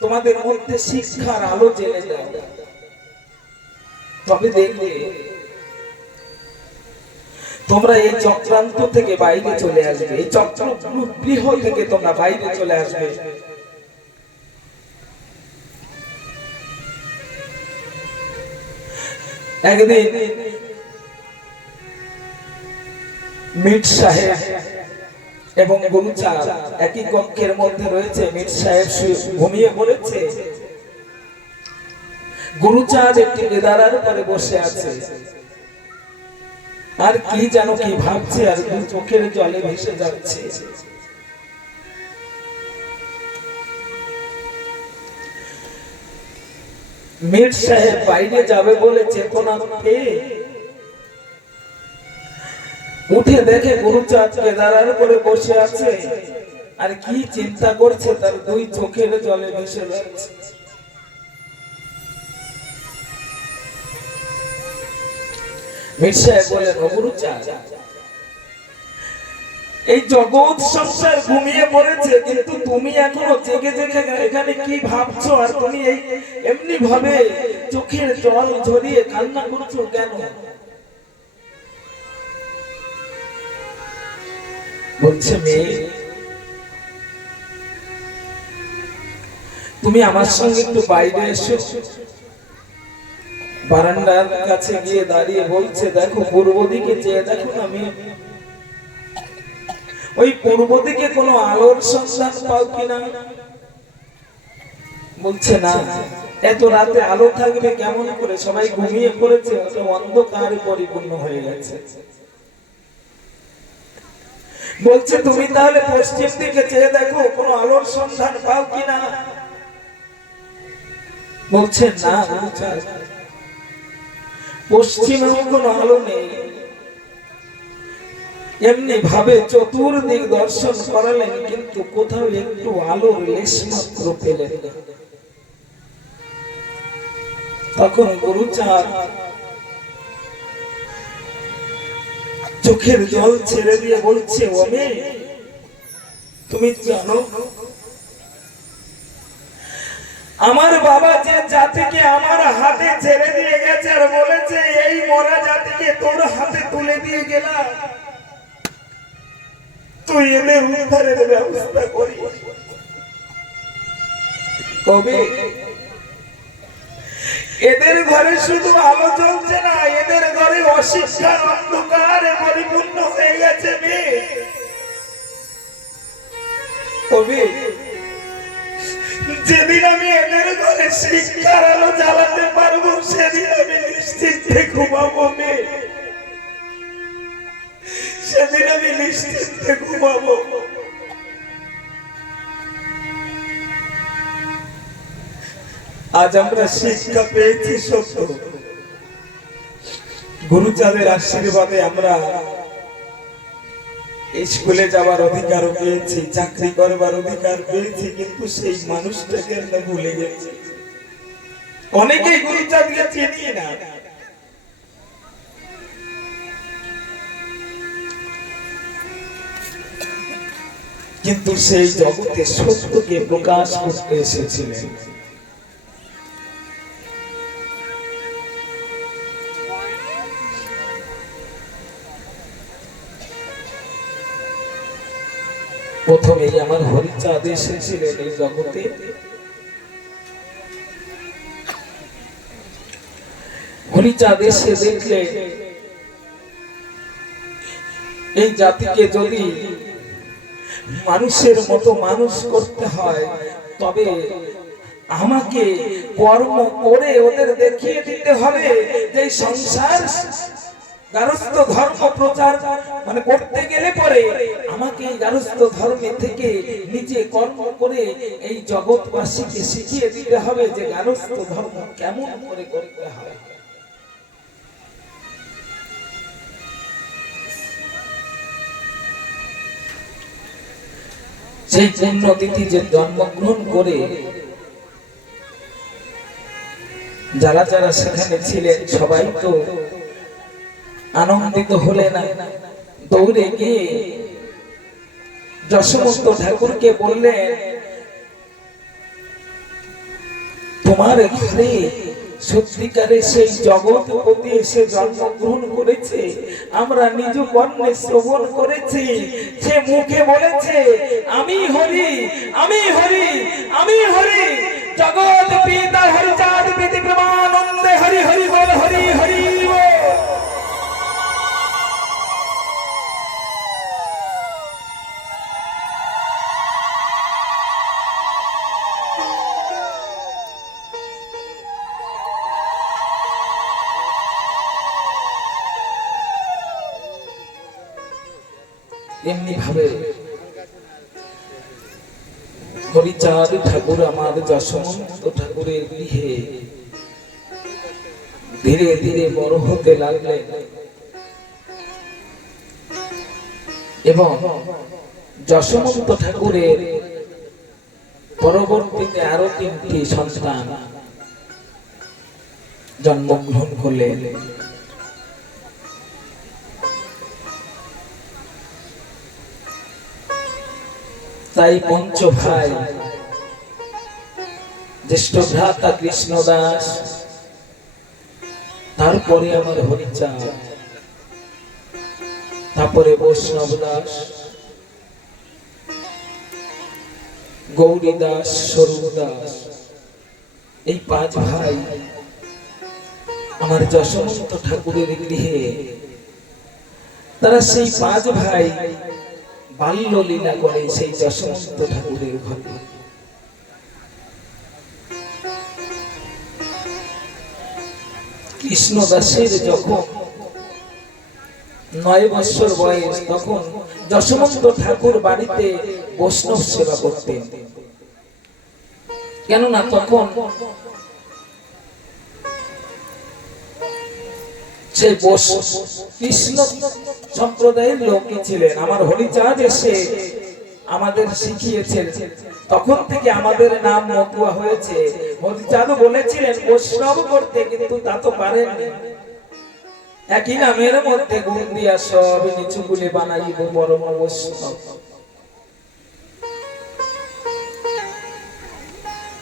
তোমাদের মধ্যে শিক্ষার আলো জ্বেলে দাও, তবে দেখবে তোমরা এই চক্রান্ত থেকে বাইরে চলে আসবে, এই চক্রগৃহ থেকে তোমরা বাইরে চলে আসবে। একদিন মীর সাহেব এবং গুরুচাঁদ একই কক্ষের মধ্যে রয়েছে। মীর সাহেব ঘুমিয়ে পড়েছে, গুরুচাঁদ একটি কেদারার উপরে বসে আছে, আর কি যেন কি ভাবছে, আর চোখের জলে ভেসে যাচ্ছে। মীর সাহেব বাইরে যাবে বলে চেতনা পেয়ে উঠে দেখে গুরুচাঁদ কেদারার উপরে বসে আছে, আর কি চিন্তা করছে, তার দুই চোখের জলে ভেসে যাচ্ছে। মীর সাহেব বলেন, ও গুরুচাঁদ, এই জগৎ সংসার ঘুমিয়ে পড়েছে, কিন্তু তুমি এখনো জেগে জেগে এখানে কি ভাবছো, আর তুমি এই এমনি ভাবে চোখের জল ঝরিয়ে কান্না করছো কেন? বলছে, মেয়ে, তুমি আমার সঙ্গে একটু বাইরে এসো। বারান্দার কাছে গিয়ে দাঁড়িয়ে বলছে, দেখো পূর্ব দিকে চেয়ে দেখো না মেয়ে, ওই পূর্ব দিকে কোনো আলোর সন্ধান পাও কিনা? বলছে, না, এত রাতে আলো থাকবে কেমন করে, সবাই ঘুমিয়ে পড়েছে, অন্ধকারে পরিপূর্ণ হয়ে গেছে। বলছে, তুমি তাহলে পশ্চিম দিকে চেয়ে দেখো কোনো আলোর সন্ধান পাও কিনা? বলছে, না, পশ্চিমেও কোনো আলো নেই। এমনি ভাবে চতুর্দিক দর্শন করালেন, কিন্তু কোথাও একটু আলোর লেশ মাত্র পেলেন না। তখন গুরুচাঁদ চোখের জল ছেড়ে দিয়ে বলছে, ও মেয়ে, তুমি জানো আমার বাবা যে জাতিকে আমার হাতে ছেড়ে দিয়ে গেছে আর বলেছে এই মরা জাতিকে তোর হাতে তুলে দিয়ে গেলাম, তুই এদের উদ্ধারের ব্যবস্থা করিস। কবে এদের ঘরে শুধু আলো জ্বলছে না, এদের ঘরে অশিক্ষার অন্ধকারে পরিপূর্ণ হয়ে গেছে। তবে যেদিন আমি এদের ঘরে শিক্ষার আলো জ্বালাতে পারবো, সেদিন আমি নিশ্চিন্তে ঘুমাবো। সেদিন আমি নিশ্চিন্তে ঘুমাবো। আজ আমরা শিক্ষা পেয়েছি সত্য, গুরুচাঁদের আশীর্বাদে আমরা স্কুলে যাওয়ার অধিকার পেয়েছি, চাকরি করবার অধিকার পেয়েছি, কিন্তু সেই মানুষটাকে আমরা ভুলে গেছি। অনেকেই গুরুচাঁদকে চিনি না। কিন্তু সেই জগতে সত্যকে প্রকাশ করতে এসেছিলেন। প্রথমেই আমার হরিচাঁদ এসেছিলেন এই জগতে। হরিচাঁদ এসে দেখলেন এই জাতিকে যদি মানুষের মতো মানুষ করতে হয়, তবে আমাকে কর্ম করে ওদের দেখিয়ে দিতে হবে যে সংসার গারস্থ ধর্ম প্রচার মানে করতে গেলে পরে আমাকে এই গারস্থ ধর্মে থেকে নিজে কর্ম করে এই জগৎবাসীকে শিখিয়ে দিতে হবে যে গারস্থ ধর্ম কেমন করে করতে হয়। সেই পুণ্যতিথি যে জন্মগ্রহণ করে যারা যারা সেখানে ছিলেন সবাই তো আনন্দিত হলেন। দৌড়ে গিয়ে যশোমন্ত ঠাকুরকে বললেন, তোমার ঘরে সত্যিকারে সেই জগৎপতি এসে জন্মগ্রহণ করেছে, আমরা নিজ কর্ণে শ্রবণ করেছি। সে মুখে বলেছে আমি হরি, আমি হরি, আমি হরি। জগৎ পিতা হরিচাঁদ প্রীতি প্রমানন্দে হরি হরি বল, হরি হরি বল। এমনি ভাবে হরিচাঁদ ঠাকুর আমার যশোমন্ত ঠাকুরের গৃহে ধীরে ধীরে বড় হতে লাগলেন এবং যশোমন্ত ঠাকুরের পরবর্তীতে আরো 3টি সন্তান জন্মগ্রহণ করলেন। তাই পঞ্চ ভাই, জ্যেষ্ঠ ভ্রাতা কৃষ্ণ দাস, তারপরে আমার হরিচাঁদ, তারপরে বৈষ্ণব দাস, গৌরী দাস, স্বরূপ দাস, এই 5 ভাই আমার যশোমন্ত ঠাকুরের গৃহে। তারা সেই 5 ভাই বাল্য লীলা করে সেই যশোমন্ত ঠাকুরের ঘরে। কৃষ্ণ দাসের যখন 9 বছর বয়স, তখন যশোমন্ত ঠাকুর বাড়িতে বৈষ্ণব সেবা করতেন। কেননা তখন সেই কৃষ্ণ সম্প্রদায়ের লোকই ছিলেন। আমার হরিচাঁদ এসে আমাদের শিখিয়েছেন, তখন থেকে আমাদের নাম মতুয়া হয়েছে। হরিচাঁদ বলেছিলেন বৈষ্ণব করতে, কিন্তু তা তো পারেননি। একই নামের মধ্যে গুণ দিয়া সব নিচু গুলি বানাইব পরম বৈষ্ণব।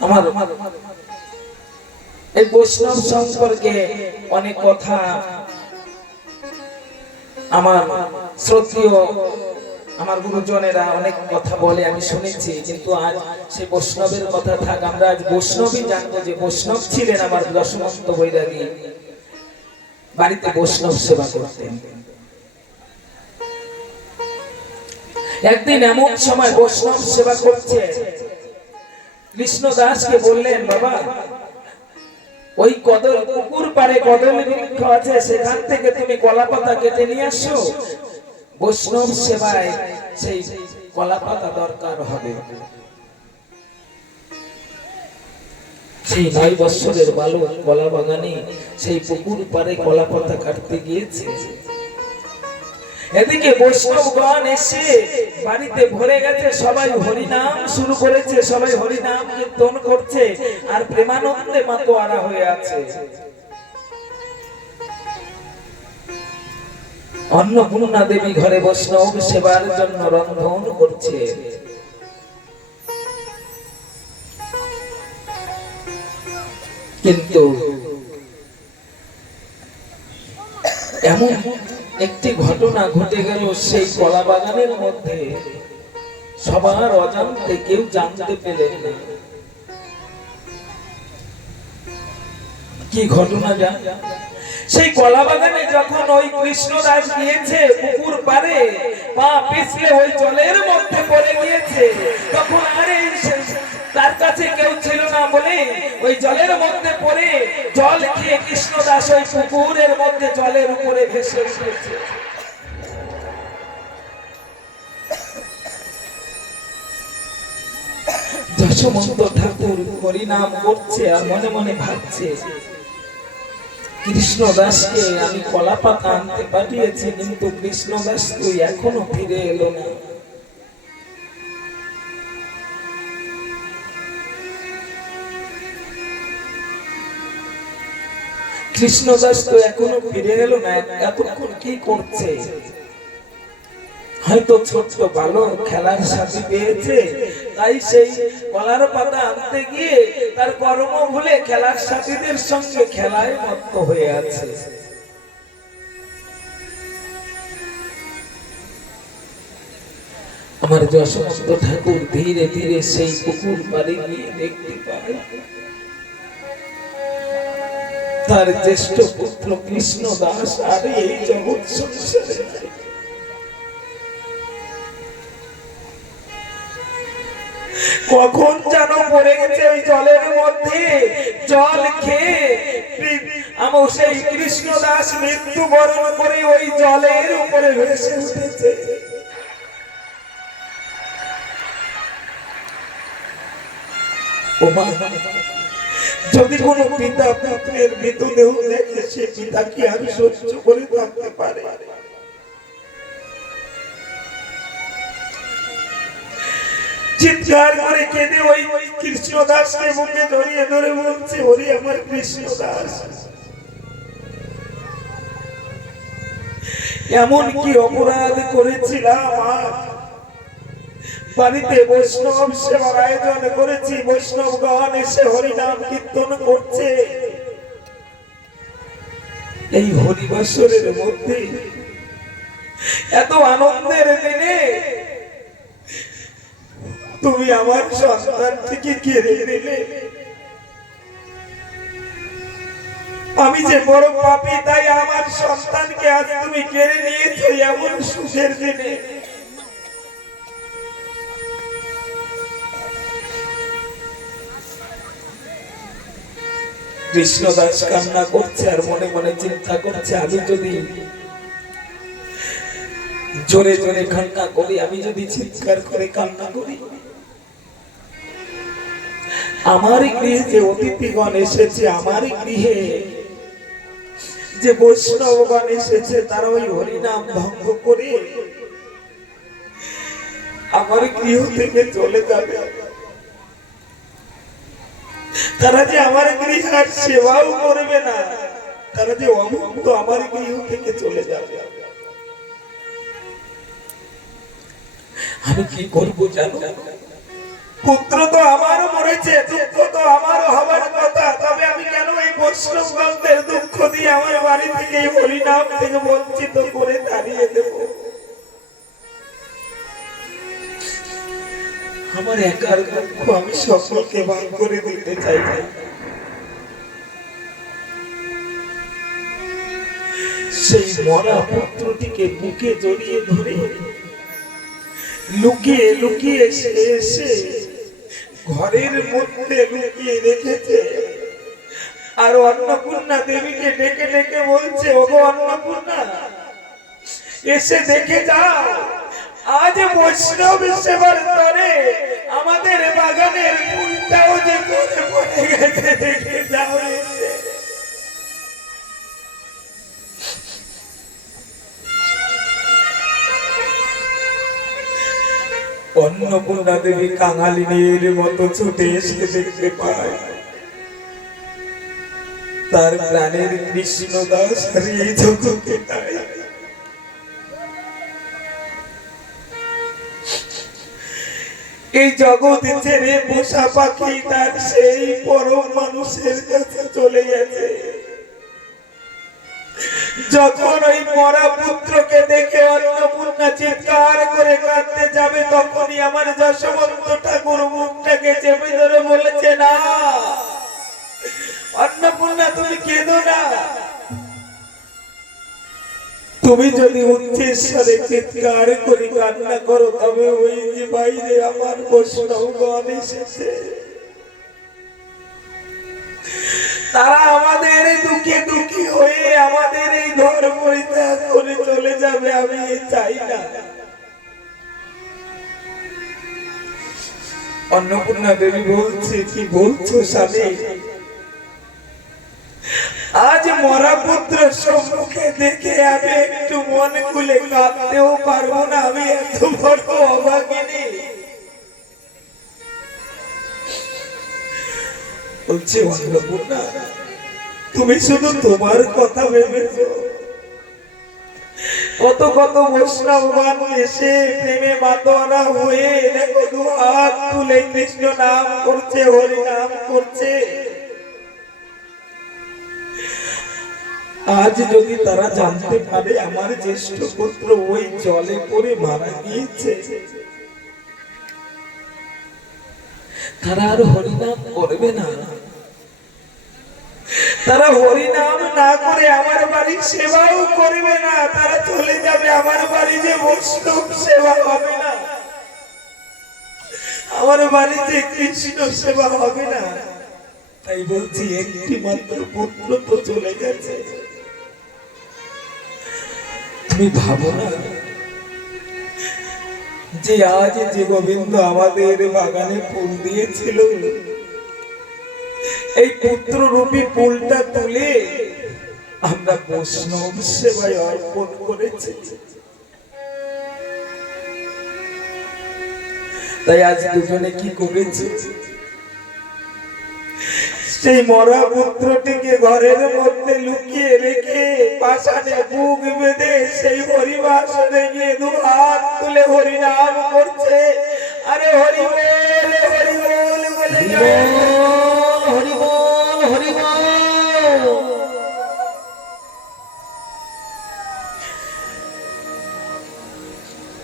আমার এই বৈষ্ণব সম্পর্কে অনেক কথা আমার শ্রদ্ধেয় আমার গুরুজনেরা অনেক কথা বলে আমি শুনেছি, কিন্তু আজ সেই বৈষ্ণবের কথা থাক, আমরা আজ বৈষ্ণবই জানবো যে বৈষ্ণব ছিলেন আমার দশমন্ত বৈরাগী, বাড়িতে বৈষ্ণব সেবা করতেন। একদিন এমন সময় বৈষ্ণব সেবা করছে, কৃষ্ণ দাসকে বললেন, বাবা ওই কদল পুকুর পাড়ে কদল বৃক্ষ আছে, সেখান থেকে তুমি কলা পাতা কেটে নিয়ে আসো, বৈষ্ণব সেবায় সেই কলা পাতা দরকার হবে। সেই 9 বছরের বালক কলা বাগানে সেই পুকুর পাড়ে কলা পাতা কাটতে গিয়েছে। এদিকে বৈষ্ণবগণ এসে বাড়িতে ভরে গেছে, সবাই হরিনাম শুরু করেছে, সবাই হরিনাম কীর্তন করছে, আর প্রেমানন্দে মাতোয়ারা হয়ে আছে। অন্নপূর্ণা দেবী ঘরে বৈষ্ণব সেবার জন্য রন্ধন করছে। কিন্তু এমন একটি ঘটনা ঘটে গেল, সেই কলা বাগানের মধ্যে সবার অজান্তে, কেউ জানতে পেলেন না। কি ঘটনা জান? সেই কলা বাগানে যখন ওই কৃষ্ণদাস গিয়েছে পুকুর পাড়ে, পা পিছলে ওই জলের মধ্যে পড়ে গিয়েছে, তখন আরে তার কাছে কেউ ছিল না বলে ওই জলের মধ্যে পড়ে জল খেয়ে কৃষ্ণদাস ওই পুকুরের মধ্যে জলের উপরে ভেসে উঠেছে। যশোমন্ত ঠাকুর হরিনাম করছে আর মনে মনে ভাবছে, কৃষ্ণদাসকে আমি কলা পাতা আনতে পাঠিয়েছি, কিন্তু কৃষ্ণদাস তো এখনো ফিরে এলো না। কৃষ্ণদাস তো এখনো ফিরে এলো না, এতক্ষণ কি করছে? হয়তো ছোট্ট বালক খেলার সাথী পেয়েছে, তাই সেই কলার পাতা আনতে গিয়ে তার কর্ম ভুলে খেলার সাথীদের সঙ্গে খেলায় মত্ত হয়ে আছে। আমার যশোমন্ত ঠাকুর ধীরে ধীরে সেই পুকুর পাড়ে গিয়ে দেখতে পায় তার জ্যেষ্ঠ পুত্র কৃষ্ণ দাস আর এই জগৎ সংসারে নাই। কখন যেন পড়ে গেছে ওই জলের মধ্যে, জল খেয়ে আমার সেই কৃষ্ণ দাস মৃত্যুবরণ করে ওই জলের উপরে ভেসে উঠেছে। যদি কোন পিতা পুত্রের মৃতদেহ দেখে, সে পিতা কি আর সহ্য করে থাকতে পারে? চিৎকার করে কেঁদে ওই কৃষ্ণ দাসকে বুকে জড়িয়ে ধরে বলছে, ওরে আমার কৃষ্ণ দাস, এমন কি অপরাধ করেছিলাম? বাড়িতে বৈষ্ণব সেবার আয়োজন করেছি, বৈষ্ণবগণ এসে হরিনাম কীর্তন করছে, এই হরিবাসরের মধ্যে এত আনন্দের দিনে তুমি আমার সন্তান থেকে কেড়ে নিলে। আমি যে বড় পাপী, তাই আমার সন্তানকে আজ তুমি কেড়ে নিয়েছো এমন সুখের দিনে। কৃষ্ণদাস কান্না করছে আর মনে মনে চিন্তা করছে, আমি যদি জোরে জোরে কান্না করি, আমি যদি চিৎকার করে কান্না করি, আমার গৃহে যে অতিথিগণ এসেছে, আমার গৃহে যে বৈষ্ণবগণ এসেছে, তারা ওই হরিনাম ভঙ্গ করে আমার গৃহ থেকে চলে যাবে। তারা যে আমার গৃহে আর সেবাও করবে না, তারা যে অমুক্ত আমার গৃহ থেকে চলে যাবে। আমি কি করবো জানো? পুত্র তো আমারও মরেছে, দুঃখ তো আমারও হবার কথা, তবে আমি কেন এই বৈষ্ণবগণদের দুঃখ দিয়ে আমার বাড়ি থেকে হরিনাম থেকে বঞ্চিত করে দাঁড়িয়ে দেব? আমার একার দুঃখ আমি সকলকে ভাগ করে দিতে চাই। সেই মরা পুত্রটিকে বুকে জড়িয়ে ধরে লুকিয়ে লুকিয়ে এসে ঘরের মধ্যে লুকিয়ে রেখেছে। আর অন্নপূর্ণা দেবীকে ডেকে ডেকে বলছে, ওগো অন্নপূর্ণা, এসে দেখে যাও, আজ বৈষ্ণব সেবার তরে আমাদের বাগানের ফুলটাও যে করে পড়ে গেছে, দেখে যাও এসে। অন্নপূর্ণা দেবী কাঙালিনীর মতো ছুটে এসে দেখতে পায় তার প্রাণের কৃষ্ণদাস হারিয়ে জগতে নাই। এই জগৎ ছেড়ে পোষা পাখি তার সেই পরম মানুষের কাছে চলে গেছে। যখন ওই মরা পুত্রকে দেখে অন্নপূর্ণা চিৎকার করে কাঁদতে যাবে, তখনই আমার যশোবন্ত ঠাকুর মুখটাকে চেপে ধরে বলেছে, না অন্নপূর্ণা, তুমি কেঁদো না। তুমি যদি উচ্চেশ্বরে চিৎকার করে কান্না করো, তবে ওই যে বাইরে আমার বৈষ্ণবগণ এসেছে, তারা আমাদের দুঃখে দুঃখী হয়ে আমাদের এই ঘর পরিত্যাগ করে চলে যাবে। আমি চাই না। অন্নপূর্ণা দেবী বলছে, কি বলছো স্বামী? আজ মরা পুত্র সম্মুখে দেখে আমি একটু মন খুলে কাঁদতেও পারবো না। আমি এত বড় অভাগিনী। বলছে, অন্নপূর্ণা, তুমি শুধু তোমার কথা ভেবেছো। কত কত বৈষ্ণবগণ এসে প্রেমে মাতোয়ারা হয়ে দেখো দু হাত তুলে কৃষ্ণ নাম করছে, হরি নাম করছে। আজ যদি তারা জানতে পারে আমার জ্যেষ্ঠ পুত্র ওই জলে পড়ে মারা গিয়েছে, তারা আর হরিনাম করবে না। তারা হরিনাম না করে আমার বাড়ির সেবাও করবে না। তারা চলে যাবে, আমার বাড়ি যে বৈষ্ণব সেবা হবে না, আমার বাড়ি যে কৃষ্ণ সেবা হবে না। তাই বলছি, একটি মাত্র পুত্র তো চলে গেছে। তুমি ভাবো না যে আজ যে গোবিন্দ আমাদের বাগানে ফুল দিয়েছিল, এই পুত্র রূপী ফুলটা তুলে আমরা বৈষ্ণব সেবায় অর্পণ করেছি। তাই আজ দুজনে কি করেছি, সেই মরা পুত্রটিকে ঘরের মধ্যে লুকিয়ে রেখে পাষাণে বুক বেঁধে সেই হরিবাসনে গিয়ে দু হাত তুলে হরিনাম করছে। আরে হরি বল, হরি বল বলে যায়, হরি বল, হরি বল।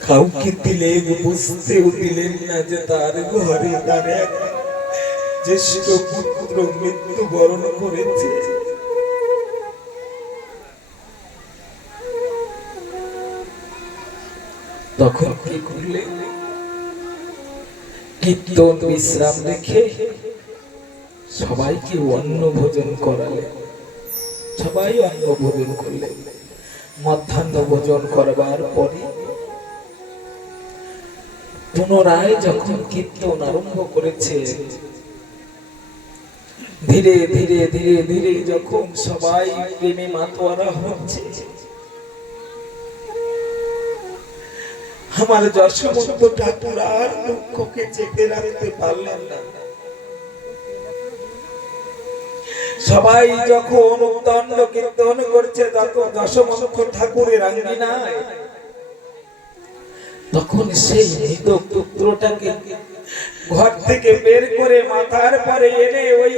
কাউকে দিলেন, বুঝতেও দিলেন না যে তার ঘরে তার এক জ্যেষ্ঠ পুত্র মৃত্যুবরণ করেছে। তখন কি করলে? কীর্তন বিশ্রাম রেখে সবাইকে অন্ন ভোজন করালে। সবাই অন্ন ভোজন করলে। মধ্যাহ্ন ভোজন করবার পরে পুনরায় যখন কীর্তন আরম্ভ করেছে, ধীরে ধীরে ধীরে ধীরে যখন সবাই প্রেমে মাতোয়ারা হচ্ছে, আমার যশোবন্ত ঠাকুর আর দুঃখকে চেপে রাখতে পারলেন না। সবাই যখন উদ্দণ্ড কীর্তন করছে, তখন যশোবন্ত ঠাকুরের আঙ্গিনায় তখন সেই মৃত পুত্রটাকে ঘর থেকে বের করে মাথার পরে এনে ওই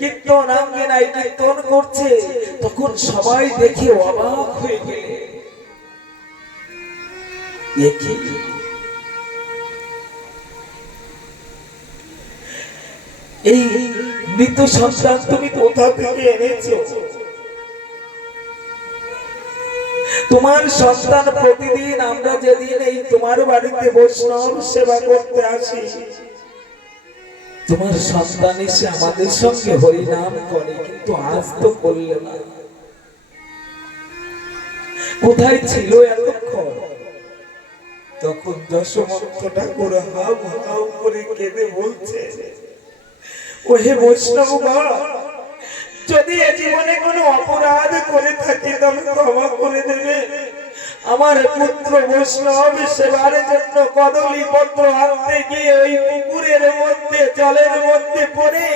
কীর্তন আঙ্গিনায় কীর্তন করছে। তখন সবাই দেখে অবাক হয়ে গেলে, এই মৃত সন্তান তুমি কোথা থেকে এনেছো? তোমার সন্তান প্রতিদিন আমরা যেদিন এই তোমার বাড়িতে বৈষ্ণব সেবা করতে আসি, তোমার সন্তান এসে আমাদের সঙ্গে হরিনাম করে, কিন্তু আজ তো করলে না। কোথায় ছিল এতক্ষণ? তখন যশোমন্ত ঠাকুর হাউ হাউ করে কেঁদে বলছে, ওহে বৈষ্ণবগণ, যদি এ জীবনে কোনো অপরাধ করে থাকি তবে ক্ষমা করে দেবে। আমার পুত্র বৈষ্ণব সেবার জন্য কদলী পত্র আনতে গিয়ে ওই পুকুরের মধ্যে জলের মধ্যে পড়ে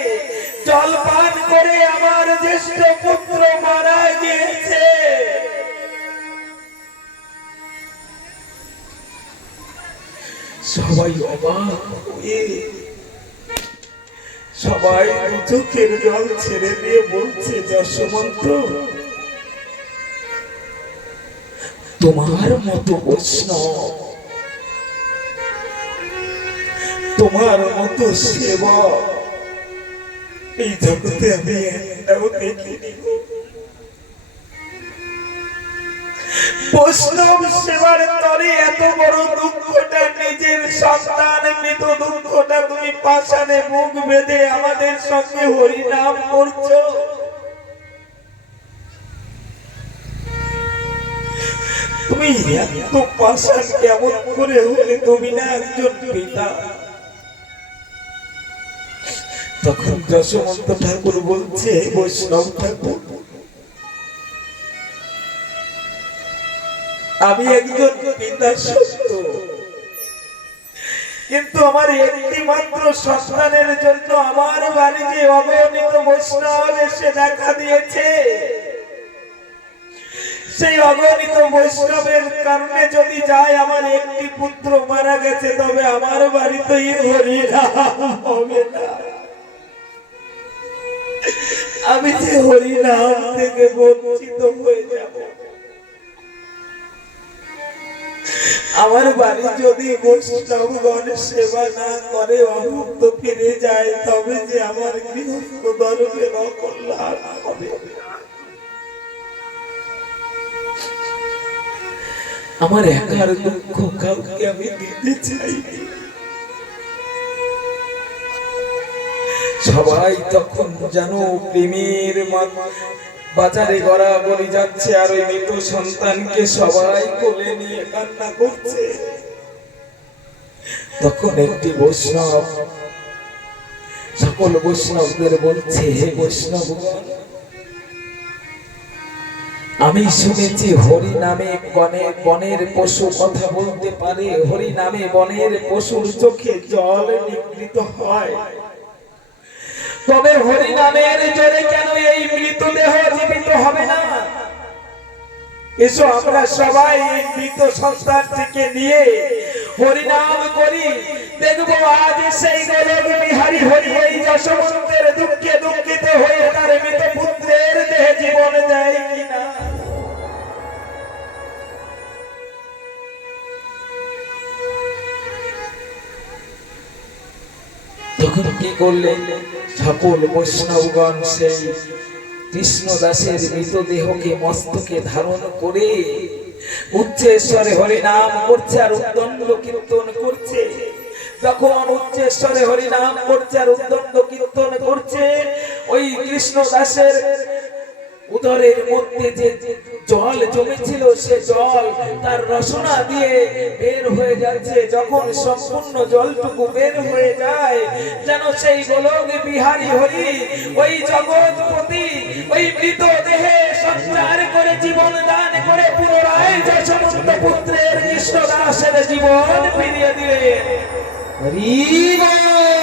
জল পান করে আমার জ্যেষ্ঠ পুত্র মারা গিয়েছে। সবাই অবাক হয়ে সবাই চোখের জল ছেড়ে দিয়ে বলছে, যশোমন্ত, তোমার মতো বৈষ্ণব, তোমার মতো সেবক এই জগতে আমি একটাও দেখিনি। বৈষ্ণব সেবার তরে এত বড় দুঃখটা, নিজের সন্তান মৃত দুঃখটা তুমি পাষাণে মুখ বেঁধে আমাদের সঙ্গে হরিনাম করছো। তুমি এত পাষাণ কেমন করে হলে? তুমি না একজন পিতা? তখন যশোমন্ত ঠাকুর বলছে, বৈষ্ণব ঠাকুর, আমি একজন পিতা সত্য, কিন্তু আমার একটি মাত্র সন্তানের জন্য আমার বাড়িতে অগণিত বৈষ্ণব এসে দেখা দিয়েছে। সেই অগণিত বৈষ্ণবের কারণে যদি যায়, আমার একটি পুত্র মারা গেছে, তবে আমার বাড়িতেই হরিনাম হবে না। আমি যে হরিনাম থেকে বঞ্চিত হয়ে যাব। আমার বাড়ি যদি বৈষ্ণবগণ সেবা না করে অভুক্ত ফিরে যায়, তবে যে আমার গৃহস্থ ধর্মের অকল্যাণ হবে। আমার একার দুঃখ কাউকে আমি দিতে চাইনি। সবাই তখন যেন প্রেমের বাজারে গড়াগড়ি যাচ্ছে, আর ওই মৃত সন্তানকে সবাই কোলে নিয়ে কান্না করছে। তখন একটি বৈষ্ণব সকল বৈষ্ণবদের বলছে, হে বৈষ্ণবগণ, আমি শুনেছি হরি নামে বনের পশু কথা বলতে পারে, হরি নামে বনের পশুর চোখে জল নিগৃহীত হয়, তবে হরি নামের জোরে কেন এই মৃতদেহ জীবিত হবে না? এসো আমরা সবাই এই মৃত সন্তানটিকে নিয়ে হরিনাম করি, দেখবো আজ সেই গোলক বিহারী হরি এই যশোমন্তের দুঃখে দুঃখিত হয়ে তার মৃত পুত্রের দেহে জীবন দেয় কিনা। তখন কি করলেন? সকল বৈষ্ণবগণ সেই কৃষ্ণদাসের মৃতদেহকে মস্তকে ধারণ করে উচ্চেশ্বরে হরিনাম করছে আর উদ্দণ্ড কীর্তন করছে। যখন উচ্চেশ্বরে হরিনাম করছে আর উদ্দণ্ড কীর্তন করছে, ওই কৃষ্ণদাসের উদরের মধ্যে যে জল জমেছিল, সে জল তার রসনা দিয়ে বের হয়ে যাচ্ছে। যখন সম্পূর্ণ জলটুকু বের হয়ে যায়, যেন সেই গোলক বিহারী হরি ওই জগৎপতি ওই মৃত দেহে সঞ্চার করে জীবন দান করে পুনরায় যশোমন্ত পুত্রের কৃষ্ণদাসের জীবন ফিরিয়ে দিলেন। হরি বল।